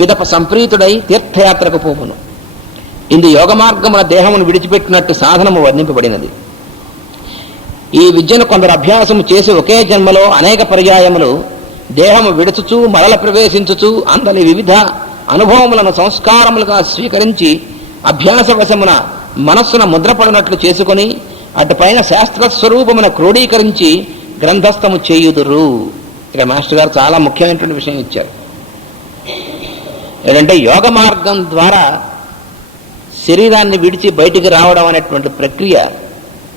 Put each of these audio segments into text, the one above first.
పిదప సంప్రీతుడై తీర్థయాత్రకు పోవును. ఇందు యోగ మార్గమున దేహమును విడిచిపెట్టినట్టు సాధనము వర్ణింపబడినది. ఈ విద్యను కొందరు అభ్యాసము చేసి ఒకే జన్మలో అనేక పర్యాయములు దేహము విడుచుచూ మరల ప్రవేశించుచూ అందరి వివిధ అనుభవములను సంస్కారములుగా స్వీకరించి అభ్యాసవశమున మనస్సున ముద్రపడినట్లు చేసుకుని అటుపైన శాస్త్రస్వరూపమున క్రోడీకరించి గ్రంథస్థము చేయుదురు. ఇక మాస్టర్ గారు చాలా ముఖ్యమైనటువంటి విషయం ఇచ్చారు. ఏంటంటే యోగ మార్గం ద్వారా శరీరాన్ని విడిచి బయటికి రావడం అనేటువంటి ప్రక్రియ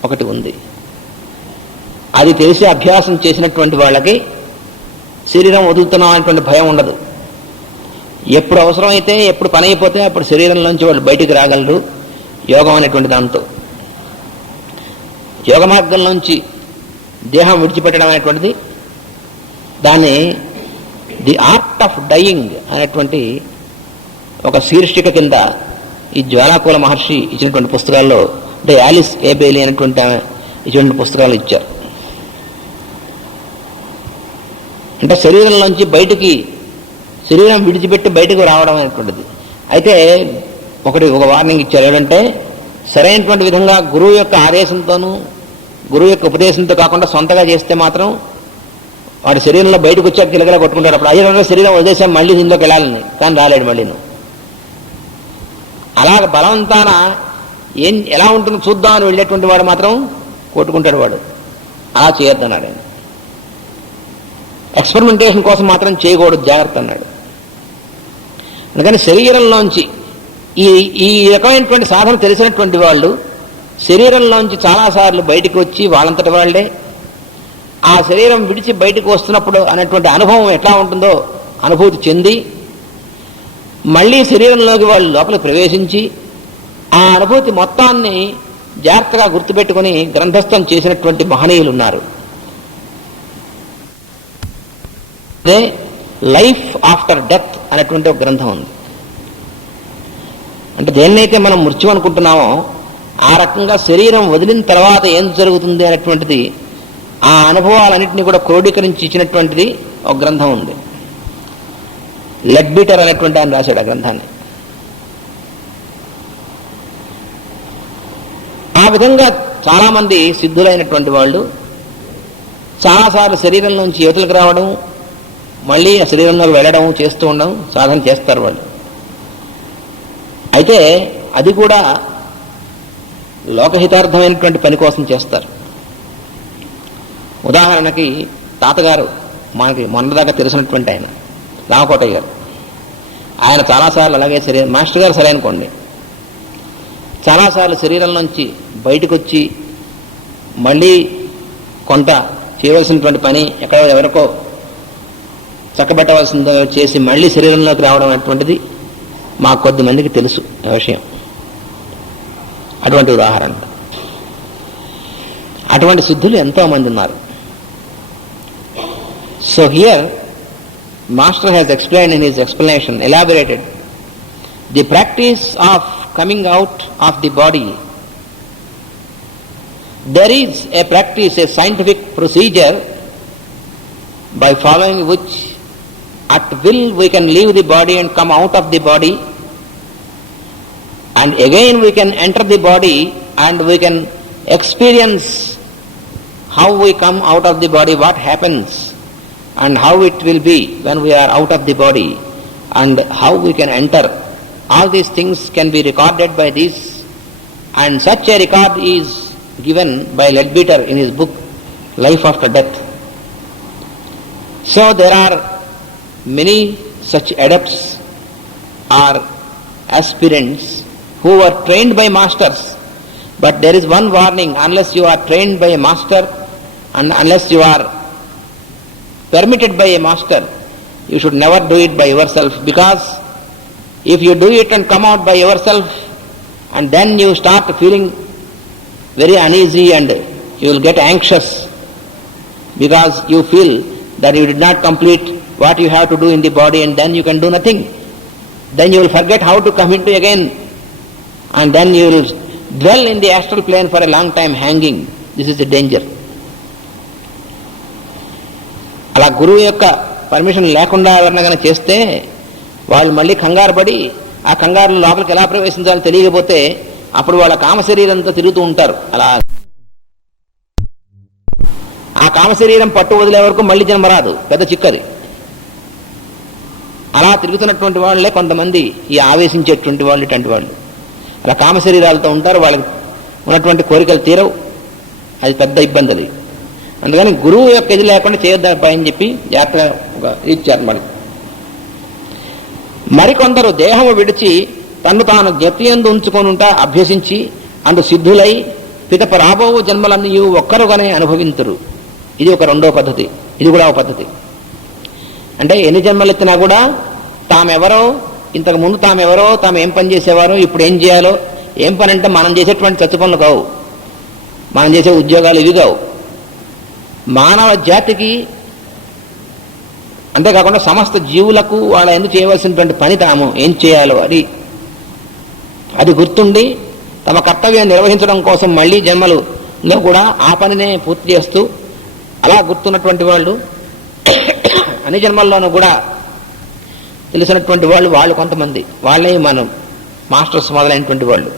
ఒకటి ఉంది. అది తెలిసి అభ్యాసం చేసినటువంటి వాళ్ళకి శరీరం వదులుతున్నాం అనేటువంటి భయం ఉండదు. ఎప్పుడు అవసరమైతే, ఎప్పుడు పని అయిపోతే అప్పుడు శరీరంలోంచి వాళ్ళు బయటికి రాగలరు యోగం అనేటువంటి దాంతో. యోగ మార్గంలోంచి దేహం విడిచిపెట్టడం అనేటువంటిది దాన్ని ది ఆర్ట్ ఆఫ్ డయింగ్ అనేటువంటి ఒక శీర్షిక కింద ఈ జ్వాలాకుల మహర్షి ఇచ్చినటువంటి పుస్తకాల్లో, అంటే ఆలిస్ ఏ బెయిలీ అనేటువంటి ఇటువంటి పుస్తకాలు ఇచ్చారు. అంటే శరీరంలోంచి బయటికి, శరీరం విడిచిపెట్టి బయటకు రావడం అనేటువంటిది. అయితే ఒక వార్నింగ్ ఇచ్చారు. ఏంటంటే సరైనటువంటి విధంగా గురువు యొక్క ఆదేశంతోనూ గురువు యొక్క ఉపదేశంతో కాకుండా సొంతగా చేస్తే మాత్రం వాడి శరీరంలో బయటకు వచ్చాక గిలగలా కొట్టుకుంటాడు. అప్పుడు అయ్యే శరీరం వదిలేసాం మళ్ళీ దీంట్లోకి వెళ్ళాలని, కానీ రాలేడు మళ్ళీ. అలాగ బలవంతాన ఎలా ఉంటుందో చూద్దామని వెళ్ళేటువంటి వాడు మాత్రం కొట్టుకుంటాడు. వాడు అలా చేయొద్దన్నాడు ఆయన. ఎక్స్పెరిమెంటేషన్ కోసం మాత్రం చేయకూడదు, జాగ్రత్త అన్నాడు. అందుకని శరీరంలోంచి ఈ రకమైనటువంటి సాధన తెలిసినటువంటి వాళ్ళు శరీరంలోంచి చాలాసార్లు బయటకు వచ్చి వాళ్ళంతటి వాళ్లే ఆ శరీరం విడిచి బయటకు వస్తున్నప్పుడు అనేటువంటి అనుభవం ఎట్లా ఉంటుందో అనుభూతి చెంది మళ్ళీ శరీరంలోకి వాళ్ళు లోపలికి ప్రవేశించి ఆ అనుభూతి మొత్తాన్ని జాగ్రత్తగా గుర్తుపెట్టుకుని గ్రంథస్థం చేసినటువంటి మహనీయులు ఉన్నారు. అదే లైఫ్ ఆఫ్టర్ డెత్ అనేటువంటి ఒక గ్రంథం ఉంది. అంటే దేన్నైతే మనం మృత్యు అనుకుంటున్నామో ఆ రకంగా శరీరం వదిలిన తర్వాత ఏం జరుగుతుంది అనేటువంటిది, ఆ అనుభవాలన్నింటినీ కూడా క్రోడీకరించి ఇచ్చినటువంటిది ఒక గ్రంథం ఉంది. లెడ్బీటర్ అనేటువంటి ఆయన రాశాడు ఆ గ్రంథాన్ని. ఆ విధంగా చాలామంది సిద్ధులైనటువంటి వాళ్ళు చాలాసార్లు శరీరంలోంచి యువతలకు రావడం, మళ్ళీ ఆ శరీరంలోకి వెళ్ళడం చేస్తూ ఉండడం సాధన చేస్తారు వాళ్ళు. అయితే అది కూడా లోకహితార్థమైనటువంటి పని కోసం చేస్తారు. ఉదాహరణకి తాతగారు మనకి మొన్నదాకా తెలిసినటువంటి ఆయన రామకోటయ్య గారు, ఆయన చాలాసార్లు అలాగే శరీరం, మాస్టర్ గారు సరే అనుకోండి, చాలాసార్లు శరీరంలోంచి బయటకు వచ్చి మళ్ళీ కొంత చేయవలసినటువంటి పని ఎక్కడ ఎవరికో చక్కబెట్టవలసిందో చేసి మళ్ళీ శరీరంలోకి రావడం అనేటువంటిది మాకు కొద్ది మందికి తెలుసు ఆ విషయం. అటువంటి ఉదాహరణ, అటువంటి సిద్ధులు ఎంతో మంది ఉన్నారు. So here Master has explained in his explanation, elaborated the practice of coming out of the body. There is a practice, a scientific procedure by following which at will we can leave the body and come out of the body, and again we can enter the body and we can experience how we come out of the body, what happens and how it will be when we are out of the body, and how we can enter. All these things can be recorded by this, and such a record is given by Leadbeater in his book Life After Death. So there are many such adepts or aspirants who were trained by masters, but there is one warning: unless you are trained by a master and unless you are permitted by a master, you should never do it by yourself, because if you do it and come out by yourself and then you start feeling very uneasy and you will get anxious because you feel that you did not complete what you have to do in the body, and then you can do nothing. Then you will forget how to come into again, and then you will dwell in the astral plane for a long time hanging. This is the danger. అలా గురువు యొక్క permission లేకుండా ఎవరినైనా చేస్తే వాళ్ళు మళ్ళీ కంగారు పడి ఆ కంగారులో లోపలికి ఎలా ప్రవేశించాలో తెలియకపోతే అప్పుడు వాళ్ళ కామశరీరంతో తిరుగుతూ ఉంటారు. అలా ఆ కామశరీరం పట్టు వదిలే వరకు మళ్ళీ జన్మ రాదు, పెద్ద చిక్కది. అలా తిరుగుతున్నటువంటి వాళ్ళే కొంతమంది ఈ ఆవేశించేటువంటి వాళ్ళు, ఇటువంటి వాళ్ళు అలా కామశరీరాలతో ఉంటారు. వాళ్ళకి ఉన్నటువంటి కోరికలు తీరవు, అది పెద్ద ఇబ్బందులు. అందుకని గురువు యొక్క ఇది లేకుండా చేయొద్దని చెప్పి జాగ్రత్తగా ఇచ్చారు. మరికొందరు దేహము విడిచి తను తాను జ్ఞప్తియందు ఉంచుకొనుంట అభ్యసించి అందు సిద్ధులై పిదప రాబోవు జన్మలన్నీ ఒక్కరుగానే అనుభవింతురు. ఇది ఒక రెండో పద్ధతి. ఇది కూడా ఒక పద్ధతి. అంటే ఎన్ని జన్మలు ఎత్తినా కూడా తామెవరో, ఇంతకు ముందు తామెవరో, తాము ఏం పని చేసేవారో, ఇప్పుడు ఏం చేయాలో, ఏం పని అంటే మనం చేసేటువంటి చచ్చు పనులు కావు, మనం చేసే ఉద్యోగాలు ఇవి కావు. మానవ జాతికి అంతేకాకుండా సమస్త జీవులకు వాళ్ళ ఎందుకు చేయవలసినటువంటి పని తాము ఏం చేయాలో అది గుర్తుండి తమ కర్తవ్యాన్ని నిర్వహించడం కోసం మళ్లీ జన్మలలో కూడా ఆ పనినే పూర్తి చేస్తూ అలా గుర్తున్నటువంటి వాళ్ళు అన్ని జన్మల్లోనూ కూడా తెలిసినటువంటి వాళ్ళు కొంతమంది, వాళ్ళే మనం మాస్టర్స్ మొదలైనటువంటి వాళ్ళు.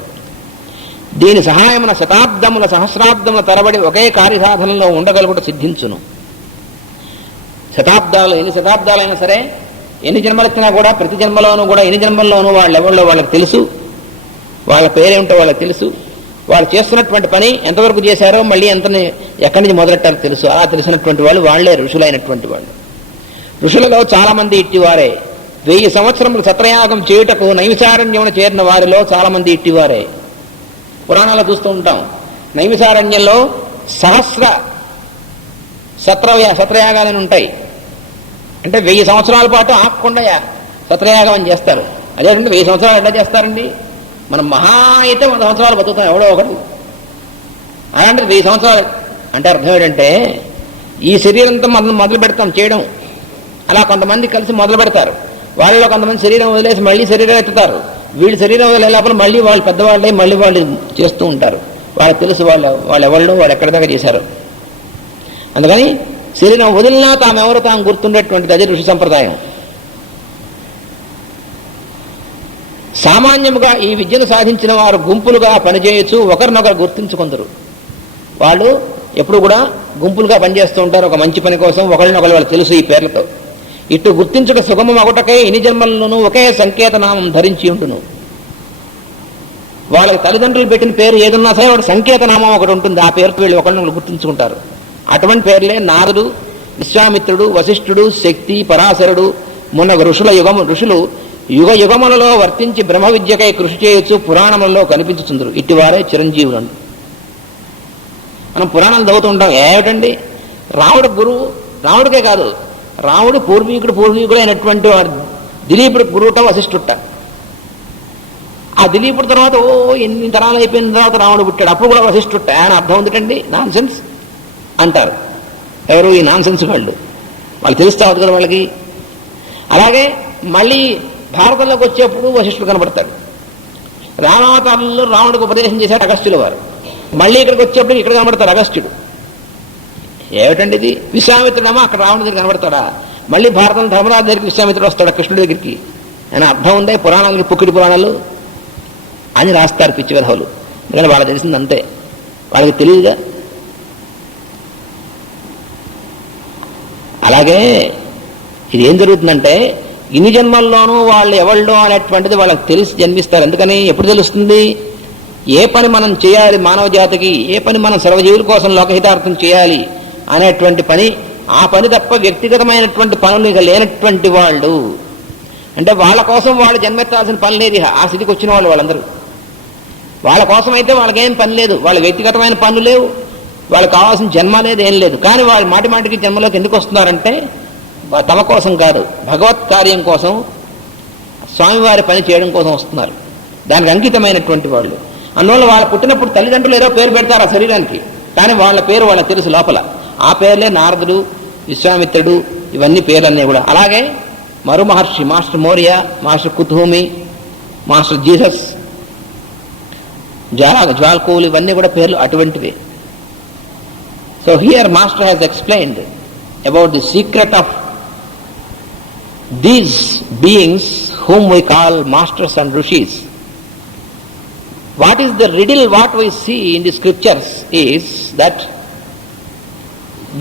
దీని సహాయమున శతాబ్దముల సహస్రాబ్దముల తరబడి ఒకే కార్యసాధనలో ఉండగలుగుట సిద్ధించును. శతాబ్దాలు, ఎన్ని శతాబ్దాలైనా సరే, ఎన్ని జన్మలెత్తినా కూడా ప్రతి జన్మలోనూ కూడా ఎన్ని జన్మల్లోనూ వాళ్ళెవరిలో వాళ్ళకి తెలుసు, వాళ్ళ పేరేమిటో వాళ్ళకి తెలుసు, వాళ్ళు చేస్తున్నటువంటి పని ఎంతవరకు చేశారో, మళ్ళీ ఎక్కడి నుంచి మొదలెట్టారో తెలుసు. అలా తెలిసినటువంటి వాళ్ళు వాళ్లే ఋషులైనటువంటి వాళ్ళు. ఋషులలో చాలా మంది ఇట్టివారే. 1000 సంవత్సరములు సత్రయాగం చేయుటకు నైమిసారణ్యమున చేరిన వారిలో చాలా మంది ఇట్టివారే. పురాణాలు చూస్తూ ఉంటాం, నైమిసారణ్యంలో సహస్ర సత్రయాగాలని ఉంటాయి. అంటే 1000 సంవత్సరాల పాటు ఆపకుండా సత్రయాగం అని చేస్తారు. అదేంటే 1000 సంవత్సరాలు ఎట్లా చేస్తారండి? మనం మహా అయితే 100 సంవత్సరాలు బతుకుతాం, ఎవడో ఒకటి. అలాంటి 1000 సంవత్సరాలు అంటే అర్థం ఏంటంటే, ఈ శరీరంతో మనం మొదలు పెడతాం చేయడం. అలా కొంతమంది కలిసి మొదలు పెడతారు. వాళ్ళలో కొంతమంది శరీరం వదిలేసి మళ్ళీ శరీరం ఎత్తుతారు. వీళ్ళు శరీరం వదిలే లోపల మళ్ళీ వాళ్ళు పెద్దవాళ్ళే మళ్ళీ వాళ్ళు చేస్తూ ఉంటారు. వాళ్ళకి తెలుసు వాళ్ళు ఎవరిలో వాళ్ళు ఎక్కడి దాకా చేశారు. అందుకని శరీరం వదిలినా తామెవరో తాము గుర్తుండేటువంటిది అది ఋషి సంప్రదాయం. సామాన్యముగా ఈ విద్యను సాధించిన వారు గుంపులుగా పనిచేయచ్చు, ఒకరినొకరు గుర్తించుకుందరు. వాళ్ళు ఎప్పుడు కూడా గుంపులుగా పనిచేస్తూ ఉంటారు ఒక మంచి పని కోసం. ఒకరినొకరు వాళ్ళు తెలుసు ఈ పేర్లతో. ఇటు గుర్తించుట సుగమం ఒకటకే ఇన్ని జన్మల్లోనూ ఒకే సంకేతనామం ధరించి ఉంటును. వాళ్ళకి తల్లిదండ్రులు పెట్టిన పేరు ఏదన్నా సరే వాడు సంకేతనామం ఒకటి ఉంటుంది, ఆ పేరుతో వీళ్ళు ఒకరినొకరు గుర్తించుకుంటారు. అటువంటి పేర్లే నారదుడు, విశ్వామిత్రుడు, వశిష్ఠుడు, శక్తి, పరాశరుడు మున్నగు ఋషులు యుగ యుగములలో వర్తించి బ్రహ్మ విద్యకై కృషి చేయొచ్చు పురాణములలో కనిపించుచుందరు. ఇట్టివారే చిరంజీవులు. మనం పురాణాలు చదువుతుంటాం, ఏమిటండి రాముడు గురువు, రాముడికే కాదు రాముడు పూర్వీకుడు అయినటువంటి వాడు దిలీపుడు గురువుట, వశిష్ఠుట. ఆ దిలీపుడు తర్వాత ఎన్ని తరాలు అయిపోయిన తర్వాత రాముడు పుట్టాడు, అప్పుడు కూడా వశిష్ఠుట అని అర్థం ఉందిటండి. నాన్ సెన్స్ అంటారు ఎవరు? ఈ నాన్ సెన్స్ వాళ్ళు తెలుస్తా ఉంది కదా వాళ్ళకి. అలాగే మళ్ళీ భారతంలోకి వచ్చేప్పుడు వశిష్ఠుడు కనబడతాడు. రామావతారంలో రాముడికి ఉపదేశం చేశాడు అగస్త్యుల వారు. మళ్ళీ ఇక్కడికి వచ్చేప్పుడు ఇక్కడ కనబడతాడు అగస్త్యుడు. ఏమిటండి ఇది? విశ్వామిత్రుడేమో అక్కడ రావణుడి దగ్గర కనబడతాడా? మళ్ళీ భారతం ధర్మరాజు దగ్గరికి విశ్వామిత్రుడు వస్తాడు కృష్ణుడి దగ్గరికి అని అర్థం ఉందే. పురాణాలకి పుక్కిడి పురాణాలు అని రాస్తారు పిచ్చి విధవులు. ఎందుకంటే వాళ్ళకి తెలిసింది అంతే, వాళ్ళకి తెలియదుగా. అలాగే ఇది ఏం జరుగుతుందంటే, ఇన్ని జన్మల్లోనూ వాళ్ళు ఎవళ్ళో అనేటువంటిది వాళ్ళకి తెలిసి జన్మిస్తారు. ఎందుకని? ఎప్పుడు తెలుస్తుంది? ఏ పని మనం చేయాలి మానవ జాతికి, ఏ పని మనం సర్వజీవుల కోసం లోకహితార్థం చేయాలి అనేటువంటి పని, ఆ పని తప్ప వ్యక్తిగతమైనటువంటి పనులు ఇక లేనటువంటి వాళ్ళు, అంటే వాళ్ళ కోసం వాళ్ళు జన్మెత్తాల్సిన పని లేదు. ఆ స్థితికి వచ్చిన వాళ్ళందరూ వాళ్ళ కోసం అయితే వాళ్ళకేం పని లేదు, వాళ్ళ వ్యక్తిగతమైన పనులు లేవు, వాళ్ళకి కావాల్సిన జన్మ లేదు, ఏం లేదు. కానీ వాళ్ళు మాటికి జన్మలోకి ఎందుకు వస్తున్నారంటే తమ కోసం కాదు, భగవత్ కార్యం కోసం, స్వామివారి పని చేయడం కోసం వస్తున్నారు. దానికి అంకితమైనటువంటి వాళ్ళు. అందువల్ల వాళ్ళు పుట్టినప్పుడు తల్లిదండ్రులు ఏదో పేరు పెడతారు ఆ శరీరానికి, కానీ వాళ్ళ పేరు వాళ్ళకి తెలుసు లోపల. ఆ పేర్లే నారదుడు, విశ్వామిత్రుడు, ఇవన్నీ పేర్లన్నీ కూడా. అలాగే మరో మహర్షి, master Morya, master Kuthumi, master Jesus, జ్వాల్కోలు, ఇవన్నీ కూడా పేర్లు అటువంటివి. So here master has explained about the secret of these beings whom we call masters and rishis, what is the riddle what we see in the scriptures is that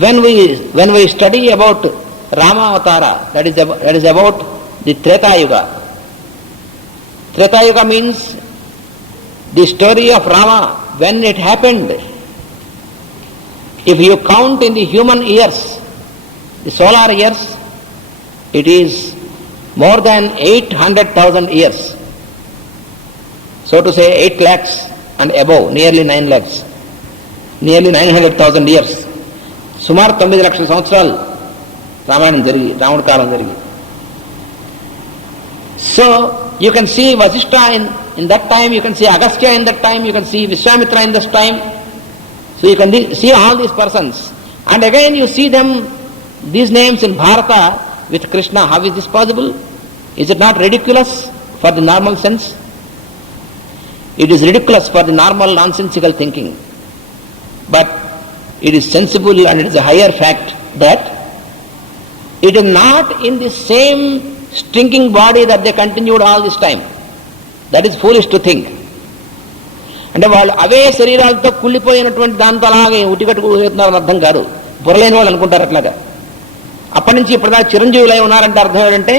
when we study about Rama Avatara, that is about the Treta Yuga. Treta Yuga means the story of Rama, when it happened. If you count in the human years, the solar years, it is more than 800,000 years. So to say 8 lakhs and above, nearly 9 lakhs, nearly 900,000 years. సుమారు 9 లక్షల సంవత్సరాలు రామాయణం జరిగి, రాముడి కాలం జరిగి. So you can see Vasishtha in that time, you can see Agastya in that time, you can see Vishwamitra in this time. So you can see all these persons. And again you see them, these names in Bharata with Krishna. How is this possible? Is it not ridiculous for the normal sense? It is ridiculous for the normal nonsensical thinking. But it is sensible and it is a higher fact that it is not in the same stinking body that they continued all this time. That is foolish to think. అంటే వాళ్ళు అవే శరీరాలతో కుళ్ళిపోయినటువంటి దాంతో అలాగే ఉట్టికట్టుకున్నారని అర్థం కాదు. బుర్రలేని వాళ్ళు అనుకుంటారు అట్లాగా. అప్పటి నుంచి ఇప్పటిదాకా చిరంజీవులై ఉన్నారంటే అర్థం ఏంటంటే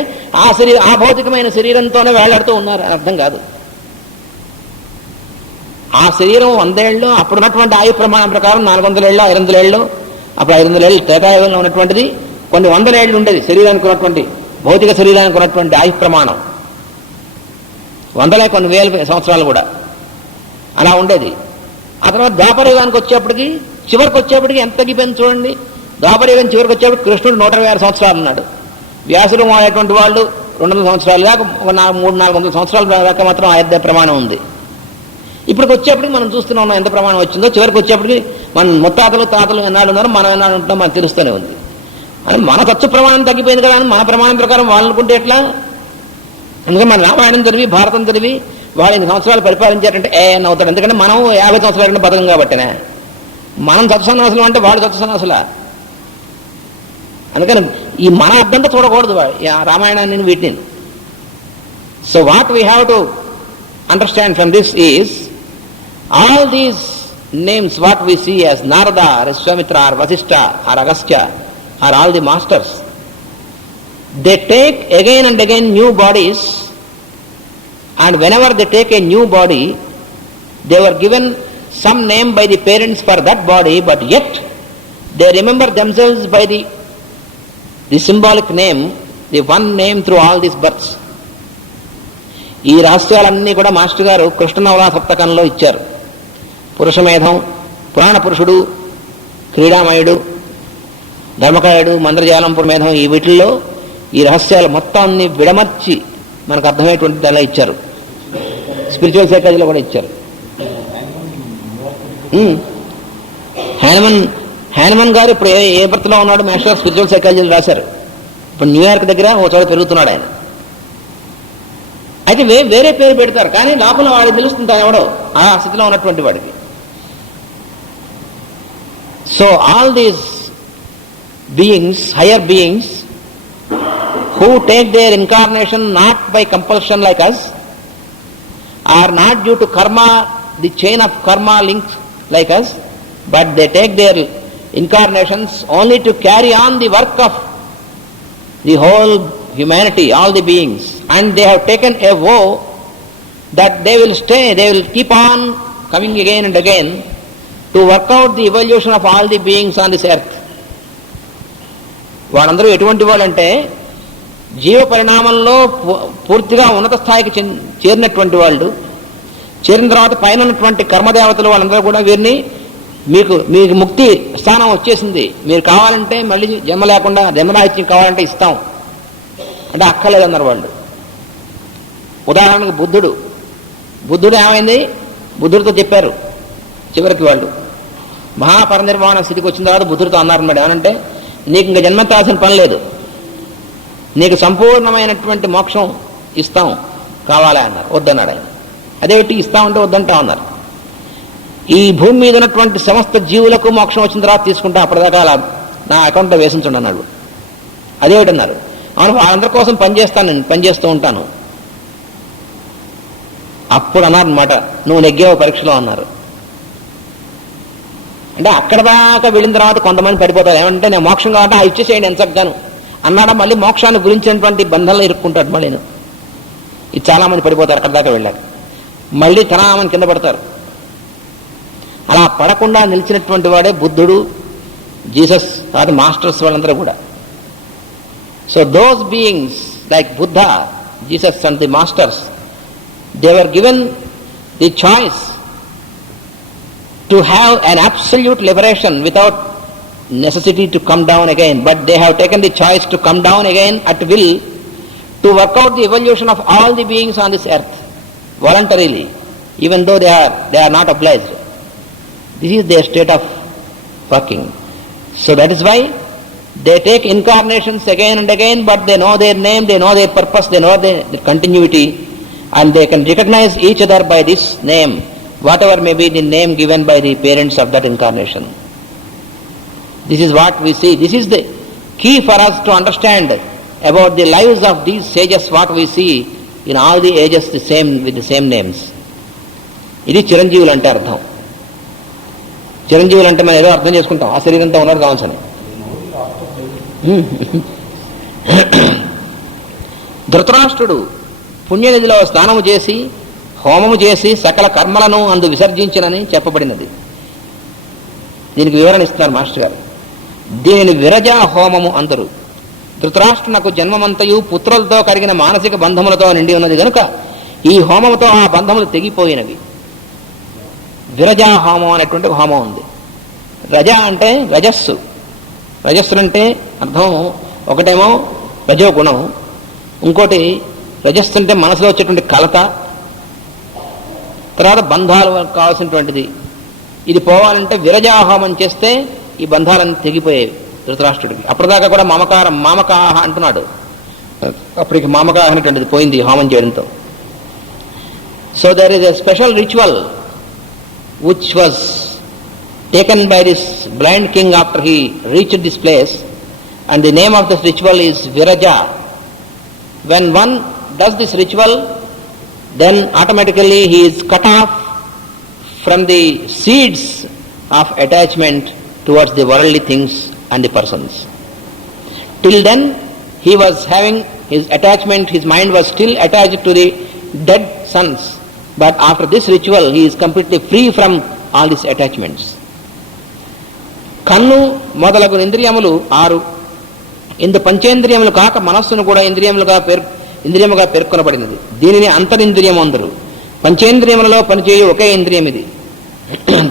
ఆ భౌతికమైన శరీరంతోనే వేళ్లాడుతూ ఉన్నారు అని అర్థం కాదు. ఆ శరీరం 100 ఏళ్ళు, అప్పుడున్నటువంటి ఆయు ప్రమాణం ప్రకారం 400 ఏళ్ళు, 500 ఏళ్ళు, అప్పుడు 500 ఏళ్ళు త్రేతాయుగంలో ఉన్నటువంటిది కొన్ని 100 ఏళ్ళు ఉండేది శరీరానికి ఉన్నటువంటి, భౌతిక శరీరానికి ఉన్నటువంటి ఆయు ప్రమాణం. 100 కొన్ని 1000 సంవత్సరాలు కూడా అలా ఉండేది. ఆ తర్వాత ద్వాపరయుగానికి వచ్చేప్పటికి, చివరికి వచ్చేప్పటికి ఎంత తగ్గిపోయింది చూడండి. ద్వాపరయుగం చివరికి వచ్చేప్పటికి కృష్ణుడు 126 సంవత్సరాలు ఉన్నాడు. వ్యాసుడు అనేటువంటి వాళ్ళు 200 సంవత్సరాలు దాకా, ఒక 300-400 సంవత్సరాల దాకా మాత్రం అయోధ్య ప్రమాణం ఉంది. ఇప్పటికి వచ్చేప్పటికి మనం చూస్తూనే ఉన్నాం ఎంత ప్రమాణం వచ్చిందో. చివరికి వచ్చేప్పటికి మన ముత్తాతలు తాతలు ఎన్నాళ్ళు ఉన్నారో మనం ఎన్నాళ్ళు ఉంటున్నాం మనకు తెలుస్తూనే ఉంది. అని మన తత్వ ప్రమాణం తగ్గిపోయింది కదా అని మన ప్రమాణం ప్రకారం వాళ్ళు అనుకుంటే ఎట్లా? అందుకని మన రామాయణం చదివి భారతం చదివి వాళ్ళు 8 సంవత్సరాలు పరిపాలించారంటే అని అవుతాడు. ఎందుకంటే మనం 50 సంవత్సరాల కంటే బతకం కాబట్టినే. మనం సత్సన్నాసులు అంటే వాడు సత్సన్నాసులా. అందుకని ఈ మన అర్థంతో చూడకూడదు రామాయణాన్ని వీటిని. So what we have to understand from this is all these names what we see as Narada or Vishwamitra or Vasishtha or Agastya are all the masters. They take again and again new bodies, and whenever they take a new body, they were given some name by the parents for that body, but yet they remember themselves by the symbolic name, the one name through all these births. ఈ రహస్యాలన్నీ కూడా master గారు కృష్ణనవలా సప్తకంలో ఇచ్చారు. పురుషమేధం, పురాణ పురుషుడు, క్రీడామయుడు, ధర్మకాయుడు, మంత్రజాలం, పురమేధం, ఈ వీటిల్లో ఈ రహస్యాలు మొత్తాన్ని విడమర్చి మనకు అర్థమయ్యేటువంటి అలా ఇచ్చారు. స్పిరిచువల్ సైకాలజీలో కూడా ఇచ్చారు. హ్యానమన్ గారు ఇప్పుడు ఏ బర్త్లో ఉన్నాడు మాస్టర్ స్పిరిచువల్ సైకాలజీలో రాశారు. ఇప్పుడు న్యూయార్క్ దగ్గర ఓ చోట పెరుగుతున్నాడు ఆయన. అయితే వేరే పేరు పెడతారు, కానీ లోపల వాడికి తెలుస్తుంది ఎవడో ఆ స్థితిలో ఉన్నటువంటి వాడికి. So all these beings, higher beings, who take their incarnation not by compulsion like us, are not due to karma, the chain of karma linked like us, but they take their incarnations only to carry on the work of the whole humanity, all the beings. And they have taken a vow that they will stay, they will keep on coming again and again to work out the evolution of all the beings on this earth. వాళ్ళందరూ ఎటువంటి వాళ్ళంటే జీవ పరిణామంలో పూర్తిగా ఉన్నత స్థాయికి చేరినటువంటి వాళ్ళు. చేరిన తర్వాత పైన ఉన్నటువంటి కర్మదేవతలు వాళ్ళందరూ కూడా వీరిని మీకు ముక్తి స్థానం వచ్చేసింది, మీరు కావాలంటే మళ్ళీ జన్మ లేకుండా జన్మరాహిత్యం కావాలంటే ఇస్తాం అంటే అక్కర్లేదన్నారు వాళ్ళు. ఉదాహరణకు బుద్ధుడు ఏమైంది? బుద్ధుడితో చెప్పారు చివరికి వాళ్ళు మహాపరినిర్వాణ స్థితికి వచ్చిన తర్వాత బుద్ధుడితో అన్నారు మేడం ఏమనంటే, నీకు ఇంకా జన్మతాల్సిన పని లేదు, నీకు సంపూర్ణమైనటువంటి మోక్షం ఇస్తాం కావాలా అన్నారు. వద్దన్నాడు ఆయన. అదేమిటి ఇస్తామంటే వద్దంటా అన్నారు. ఈ భూమి మీద ఉన్నటువంటి సమస్త జీవులకు మోక్షం వచ్చిన తర్వాత తీసుకుంటా, అప్పటిదాకా అలా నా అకౌంట్లో వేసించండి అన్నాడు. అదేమిటన్నారు, అవును, వాళ్ళందరి కోసం పనిచేస్తూ ఉంటాను. అప్పుడు అన్నారు అనమాట, నువ్వు నెగ్గావు పరీక్షలో అన్నారు. అంటే అక్కడ దాకా వెళ్ళిన తర్వాత కొంతమంది పడిపోతారు. ఏమంటే నేను మోక్షం కాబట్టి ఇచ్చేసేయండి ఎంచగ్గాను అన్నాడా, మళ్ళీ మోక్షాన్ని గురించినటువంటి బంధంలో ఇరుక్కుంటాడు. మళ్ళీ ఇది చాలా మంది పడిపోతారు అక్కడ దాకా వెళ్ళాక, మళ్ళీ తనామని కింద పడతారు. అలా పడకుండా నిలిచినటువంటి వాడే బుద్ధుడు, జీసస్, తర్వాత మాస్టర్స్ వాళ్ళందరూ కూడా. So those beings like Buddha, Jesus and the masters, they were given the choice to have an absolute liberation without necessity to come down again, but they have taken the choice to come down again at will to work out the evolution of all the beings on this earth voluntarily, even though they are not obliged. This is their state of working. So that is why they take incarnations again and again, but they know their name, they know their purpose, they know their continuity, and they can recognize each other by this name, whatever may be the name given by the parents of that incarnation. This is what we see. This is the key for us to understand about the lives of these sages, what we see in all the ages the same, with the same names. ఇది చిరంజీవులు అంటే అర్థం. చిరంజీవులు అంటే మనం ఏదో అర్థం చేసుకుంటాం, ఆ శరీరంతో ఉన్నారు కావాల్సని. ధృతరాష్ట్రుడు పుణ్యనిధిలో స్నానము చేసి హోమము చేసి సకల కర్మలను అందు విసర్జించినని చెప్పబడినది. దీనికి వివరణ ఇస్తున్నారు మాస్టర్ గారు. దీనిని విరజా హోమము అందరు. ధృతరాష్ట్రునకు జన్మమంతయు పుత్రులతో కలిగిన మానసిక బంధములతో నిండి ఉన్నది కనుక ఈ హోమముతో ఆ బంధములు తెగిపోయినవి. విరజా హోమం అనేటువంటి హోమం ఉంది. రజ అంటే రజస్సు. రజస్సు అంటే అర్థం ఒకటేమో రజోగుణం, ఇంకోటి రజస్సు అంటే మనసులో వచ్చేటువంటి కలత, తర్వాత బంధాలు కావాల్సినటువంటిది. ఇది పోవాలంటే విరజాహోమం చేస్తే ఈ బంధాలన్నీ తెగిపోయేవి ధృతరాష్ట్రుడికి. అప్పటిదాకా కూడా మామకాహ అంటున్నాడు, అప్పటికి మామకాహ అనేటువంటిది పోయింది హోమం చేయడంతో. So there is a special ritual which was taken by this blind king after he reached this place, and the name of this ritual is Viraja. When one does this ritual, then automatically he is cut off from the seeds of attachment towards the worldly things and the persons. Till then he was having his attachment, his mind was still attached to the dead sons, but after this ritual he is completely free from all these attachments. కన్ను మొదలగు ఇంద్రియములు 6. ఇందు పంచేంద్రియములు కాక మనస్సును కూడా ఇంద్రియముగా పేర్కొనబడినది. దీనిని అంతరింద్రియం అందరు. పంచేంద్రియములలో పనిచేయు ఒకే ఇంద్రియం ఇది.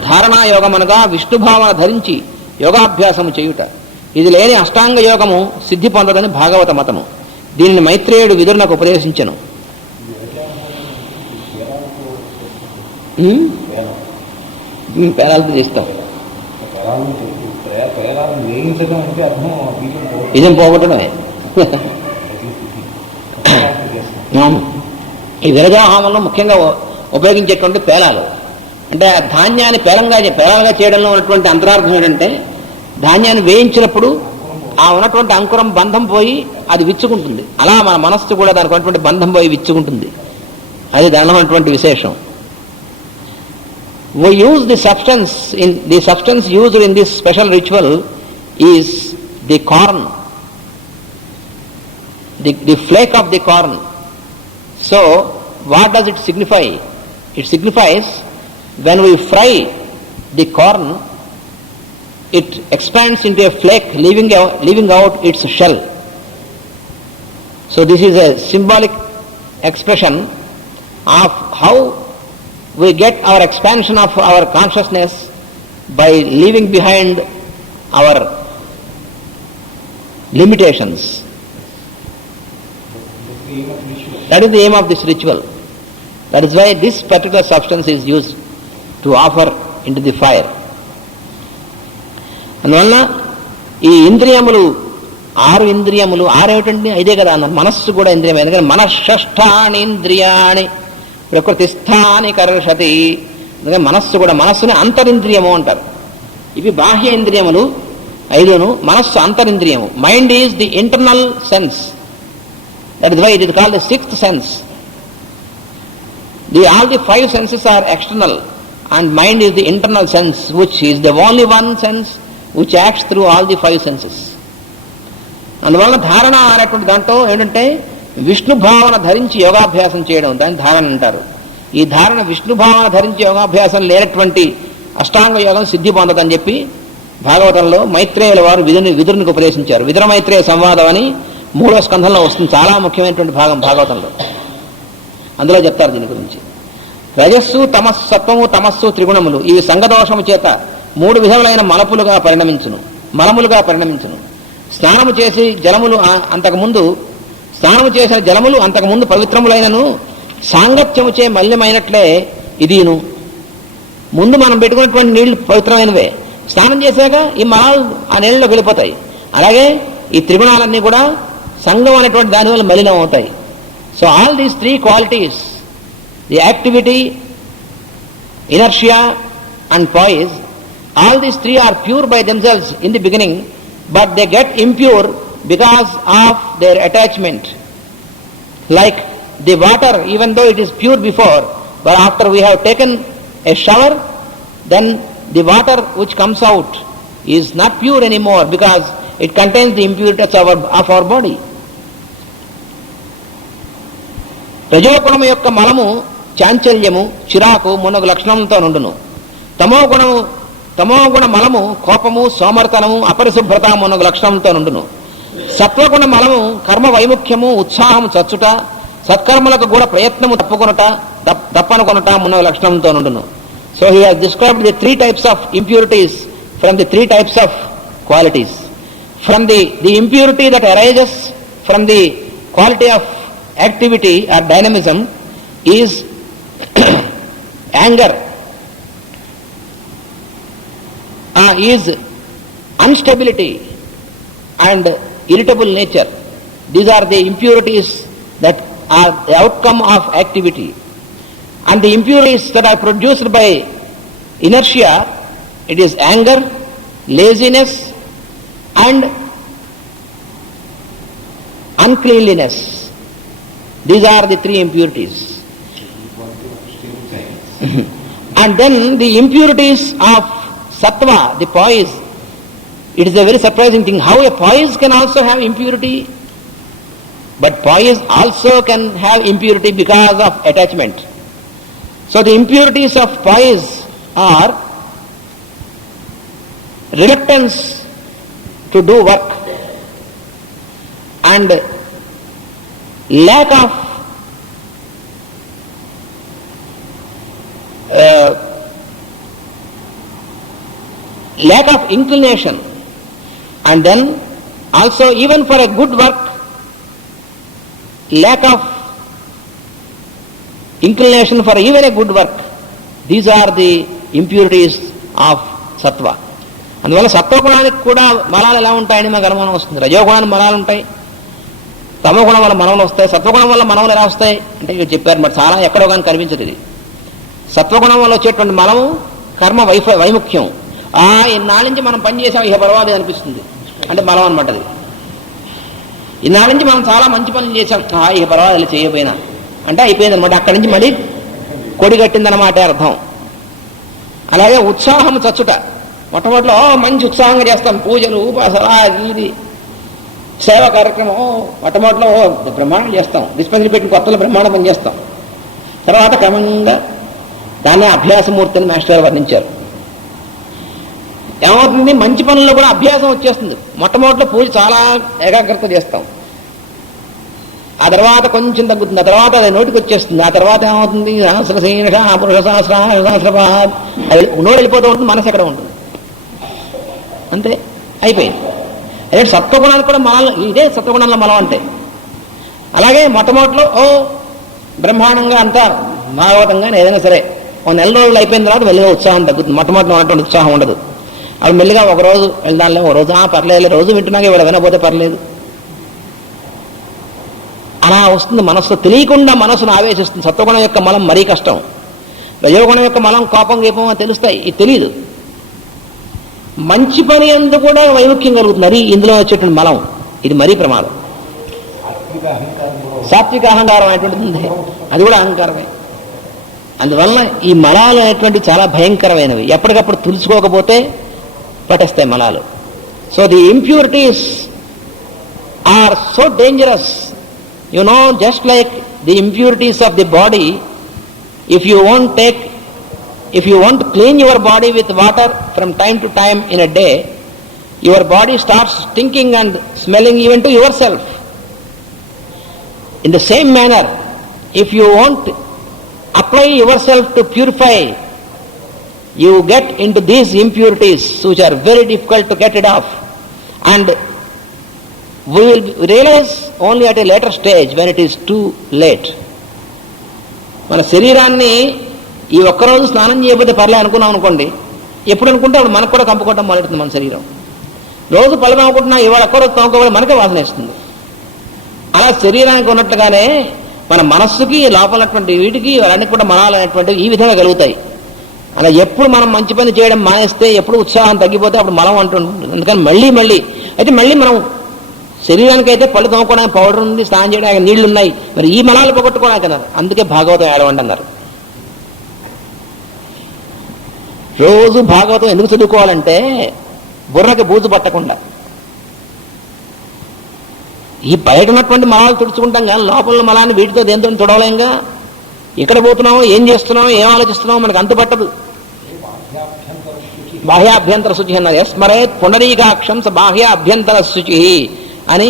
ధారణాయోగమనగా విష్ణుభావన ధరించి యోగాభ్యాసము చేయుట. ఇది లేని అష్టాంగ యోగము సిద్ధి పొందదని భాగవత మతము. దీనిని మైత్రేయుడు విదురునకు ఉపదేశించెను. పేరాలతో చేస్తాం, నిజం పోగొట్టడమే. ఈ విరజాహామంలో ముఖ్యంగా ఉపయోగించేటువంటి పేలాలు అంటే ధాన్యాన్ని పేలాలుగా చేయడంలో ఉన్నటువంటి అంతరార్థం ఏంటంటే, ధాన్యాన్ని వేయించినప్పుడు ఆ ఉన్నటువంటి అంకురం బంధం పోయి అది విచ్చుకుంటుంది. అలా మన మనస్సు కూడా దానికి ఉన్నటువంటి బంధం పోయి విచ్చుకుంటుంది. అది దానిలో ఉన్నటువంటి విశేషం. We use the substance used in this special ritual is the corn, the flake of the corn. So what does it signify? It signifies when we fry the corn, it expands into a flake, leaving out its shell. So this is a symbolic expression of how we get our expansion of our consciousness by leaving behind our limitations. That is the aim of this ritual. That is why this particular substance is used to offer into the fire. అందువల్ల ఈ ఇంద్రియములు 6 ఇంద్రియములు, 6 ఏమిటండి? 5 కదా అన్నారు. మనస్సు కూడా ఇంద్రియం. ఎందుకంటే మనఃషష్ఠాని ఇంద్రియాణి ప్రకృతిస్థాని కర్షతి. మనస్సు కూడా, మనస్సుని అంతరింద్రియము అంటారు. ఇవి బాహ్య ఇంద్రియములు 5ను, మనస్సు అంతరింద్రియము. Mind is the internal sense That is why it is called the sixth sense. All the five senses are external and mind is the internal sense, which is the only one sense which acts through all the five senses. అందువల్ల ధారణ అనేటువంటి దాంట్లో ఏంటంటే విష్ణు భావన ధరించి యోగాభ్యాసం చేయడం, దాన్ని ధారణ అంటారు. ఈ ధారణ విష్ణు భావన ధరించి యోగాభ్యాసం లేనటువంటి అష్టాంగ యోగం సిద్ధి పొందదని చెప్పి భాగవతంలో మైత్రేయుల వారు విదురునికి ఉపదేశించారు. విదుర మైత్రేయ సంవాదం అని 3వ స్కంధంలో వస్తుంది, చాలా ముఖ్యమైనటువంటి భాగం భాగవతంలో. అందులో చెప్తారు దీని గురించి. రజస్సు తమస్సు, సత్వము తమస్సు త్రిగుణములు ఇవి సంగదోషము చేత 3 విధములైన మలములుగా పరిణమించును. స్నానము చేసిన జలములు అంతకుముందు పవిత్రములైనను సాంగత్యముచే మల్యమైనట్లే ఇదిను. ముందు మనం పెట్టుకున్నటువంటి నీళ్లు పవిత్రమైనవే, స్నానం చేశాక ఈ మలాలు ఆ నీళ్ళలోకి వెళ్ళిపోతాయి. అలాగే ఈ త్రిగుణాలన్నీ కూడా సంగం అనేటువంటి దానివల్ల మలినం అవుతాయి. So all these 3 qualities, the activity, inertia and poise, all these 3 are pure by themselves in the beginning, but they get impure because of their attachment. Like the water, even though it is pure before, but after we have taken a shower, then the water which comes out is not pure anymore because it contains the impurities of our body. రజోగుణము యొక్క మలము చాంచల్యము, చిరాకు మున్నగు లక్షణములతో నుండును. తమోగుణ మలము కోపము, సోమర్తనము, అపరిశుభ్రత మున్నగు లక్షణములతో నుండును. సత్వగుణ మలము కర్మ వైముఖ్యము, ఉత్సాహము చచ్చుట, సత్కర్మలకు కూడా ప్రయత్నము తప్పనుకొనట మున్నగు లక్షణంతో నుండును. So he has described the 3 types of impurities from the 3 types of qualities. From the impurity that arises from the quality of activity or dynamism is anger, is instability and irritable nature. These are the impurities that are the outcome of activity. And the impurities that are produced by inertia, it is anger, laziness and uncleanliness. These are the 3 impurities. And then the impurities of sattva, the poise, it is a very surprising thing how a poise can also have impurity, but poise also can have impurity because of attachment. So the impurities of poise are reluctance to do work and lack of inclination, and then also even for a good work, lack of inclination for even a good work. These are the impurities of sattva. అందువల్ల సత్వగుణానికి కూడా మలాలు ఎలా ఉంటాయని మాకు అనుమానం వస్తుంది. రజోగుణానికి మలాలు ఉంటాయి, తమోగుణం వల్ల మనవలు వస్తాయి. సత్వగుణం వల్ల మనవలు ఎలా వస్తాయి అంటే ఇక చెప్పారు, మరి చాలా ఎక్కడో కానీ కనిపించదు ఇది. సత్వగుణం వల్ల వచ్చేటువంటి మలము కర్మ వైముఖ్యం. ఇన్నాళ్ళ నుంచి మనం పని చేసాం, ఇక పర్వాలేదు అనిపిస్తుంది అంటే మలం అనమాట అది. ఇన్నాళ్ళ నుంచి మనం చాలా మంచి పనులు చేసాం, ఇక పర్వాలేదు చేయకపోయినా అంటే అయిపోయింది అనమాట. అక్కడి నుంచి మళ్ళీ కొడి కట్టిందన్నమాట అర్థం. అలాగే ఉత్సాహం చచ్చుట, మొట్టమొదటిలో మంచి ఉత్సాహంగా చేస్తాం, పూజలు ఉపాసన ఇది సేవా కార్యక్రమం మొట్టమొదటిలో బ్రహ్మాండం చేస్తాం, డిస్పెన్సరీ పెట్టిన కొత్తలో బ్రహ్మాండం పని చేస్తాం. తర్వాత క్రమంగా దాన్ని అభ్యాసమూర్తి అని మాస్టర్ గారు వర్ణించారు. ఏమవుతుంది, మంచి పనుల్లో కూడా అభ్యాసం వచ్చేస్తుంది. మొట్టమొదటిలో పూజ చాలా ఏకాగ్రత చేస్తాం, ఆ తర్వాత కొంచెం తగ్గుతుంది, ఆ తర్వాత అది నోటికి వచ్చేస్తుంది. ఆ తర్వాత ఏమవుతుంది, సహస్రశీర్ష పురుష సహస్రపాద్ అది నోరు వెళ్ళిపోతూ ఉంటుంది, మనసు ఎక్కడ ఉంటుంది, అంతే అయిపోయింది. అదే సత్వగుణాలు కూడా మలం, ఇదే సత్వగుణంలో మలం అంటే. అలాగే మొట్టమొదటిలో బ్రహ్మాండంగా అంతా భాగవతంగా ఏదైనా సరే 1 నెల రోజులు అయిపోయిన తర్వాత మెల్లిగా ఉత్సాహం తగ్గుతుంది. మొట్టమొదటిలో ఉన్నటువంటి ఉత్సాహం ఉండదు. అవి మెల్లిగా ఒకరోజు వెళ్దాంలే, ఒక రోజు పర్లేదు, రోజు వింటున్నాక ఇవాళ వినకపోతే పర్లేదు, అలా వస్తుంది. మనస్సు తెలియకుండా మనస్సును ఆవేశిస్తుంది. సత్వగుణం యొక్క మలం మరీ కష్టం. రజోగుణం యొక్క మలం కోపం గీపం అని తెలుస్తాయి, ఇది తెలియదు. మంచి పని అందు కూడా వైముఖ్యం కలుగుతుంది. అది ఇందులో వచ్చేటువంటి మలం, ఇది మరీ ప్రమాదం. సాత్విక అహంకారం అనేటువంటిది ఉంది, అది కూడా అహంకారమే. అందువలన ఈ మలాలు అనేటువంటివి చాలా భయంకరమైనవి. ఎప్పటికప్పుడు తులుచుకోకపోతే పట్టేస్తాయి మలాలు. So the impurities are so dangerous. You know, just like the impurities of the body, if you want to clean your body with water from time to time in a day, your body starts stinking and smelling even to yourself. In the same manner, if you want to apply yourself to purify, you get into these impurities which are very difficult to get rid of, and we will realize only at a later stage when it is too late. మన శరీరాన్ని ఈ ఒక్కరోజు స్నానం చేయకపోతే పర్లే అనుకున్నాం అనుకోండి, ఎప్పుడు అనుకుంటే అప్పుడు మనకు కూడా కంపుకోవటం మొదలెడుతుంది. మన శరీరం రోజు పళ్ళు తోముకుంటున్నా, ఇవాళ ఒక్కరోజు తోముకోవాలి మనకే వాసన వేస్తుంది. అలా శరీరానికి ఉన్నట్లుగానే మన మనస్సుకి లోపలటువంటి వీటికి వాళ్ళని కూడా మలాలు అనేటువంటివి ఈ విధంగా కలుగుతాయి. అలా ఎప్పుడు మనం మంచి పని చేయడం మానేస్తే, ఎప్పుడు ఉత్సాహం తగ్గిపోతే అప్పుడు మలం అంటుంది. అందుకని మళ్ళీ మనం శరీరానికి అయితే పళ్ళు తోముకోవడానికి పౌడర్ ఉంది, స్నానం చేయడానికి నీళ్లు ఉన్నాయి, మరి ఈ మలాలు పోగొట్టుకోవడానికి అన్నారు. అందుకే భాగవతం ఏడవండి అన్నారు. రోజు భాగవతం ఎందుకు చదువుకోవాలంటే బుర్రకి బూజు పట్టకుండా. ఈ బయట ఉన్నటువంటి మలాలు తుడుచుకుంటాం కానీ లోపల మలాన్ని వీటితో దేంతో తుడవలేంగా. ఎక్కడ పోతున్నామో, ఏం చేస్తున్నామో, ఏం ఆలోచిస్తున్నామో మనకు అంతు పట్టదు. బాహ్యాభ్యంతర శుచి అన్నారు. యస్మరేత్ పుండరీకాక్షం స బాహ్య అభ్యంతర శుచి అని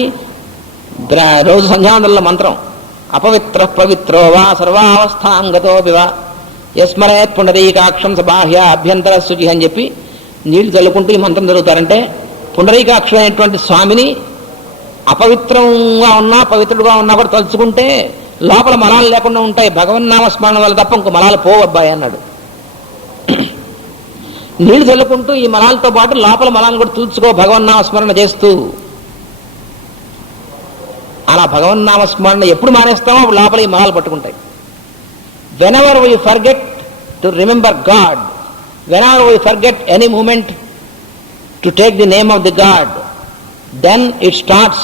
రోజు సంధ్యావందనలో మంత్రం. అపవిత్ర పవిత్రో వా సర్వావస్థాంగతో వివా యస్మరేత్ పుండరీకాక్షం స బాహ్య అభ్యంతర శుచి అని చెప్పి నీళ్లు చల్లుకుంటూ ఈ మంత్రం జరుగుతారంటే, పుండరీకాక్షుడు అనేటువంటి స్వామిని అపవిత్రంగా ఉన్నా పవిత్రుడుగా ఉన్నా కూడా తలుచుకుంటే లోపల మలాలు లేకుండా ఉంటాయి. భగవన్నామస్మరణ వల్ల తప్ప ఇంకో మలాలు పోవబ్బాయి అన్నాడు. నీళ్లు చల్లుకుంటూ ఈ మలాలతో పాటు లోపల మలాలను కూడా తూర్చుకో భగవన్నామస్మరణ చేస్తూ. అలా భగవన్నామస్మరణ ఎప్పుడు మానేస్తామో అప్పుడు లోపల ఈ మలాలు పట్టుకుంటాయి. whenever we forget to remember God, whenever we forget any moment to take the name of the God, then it starts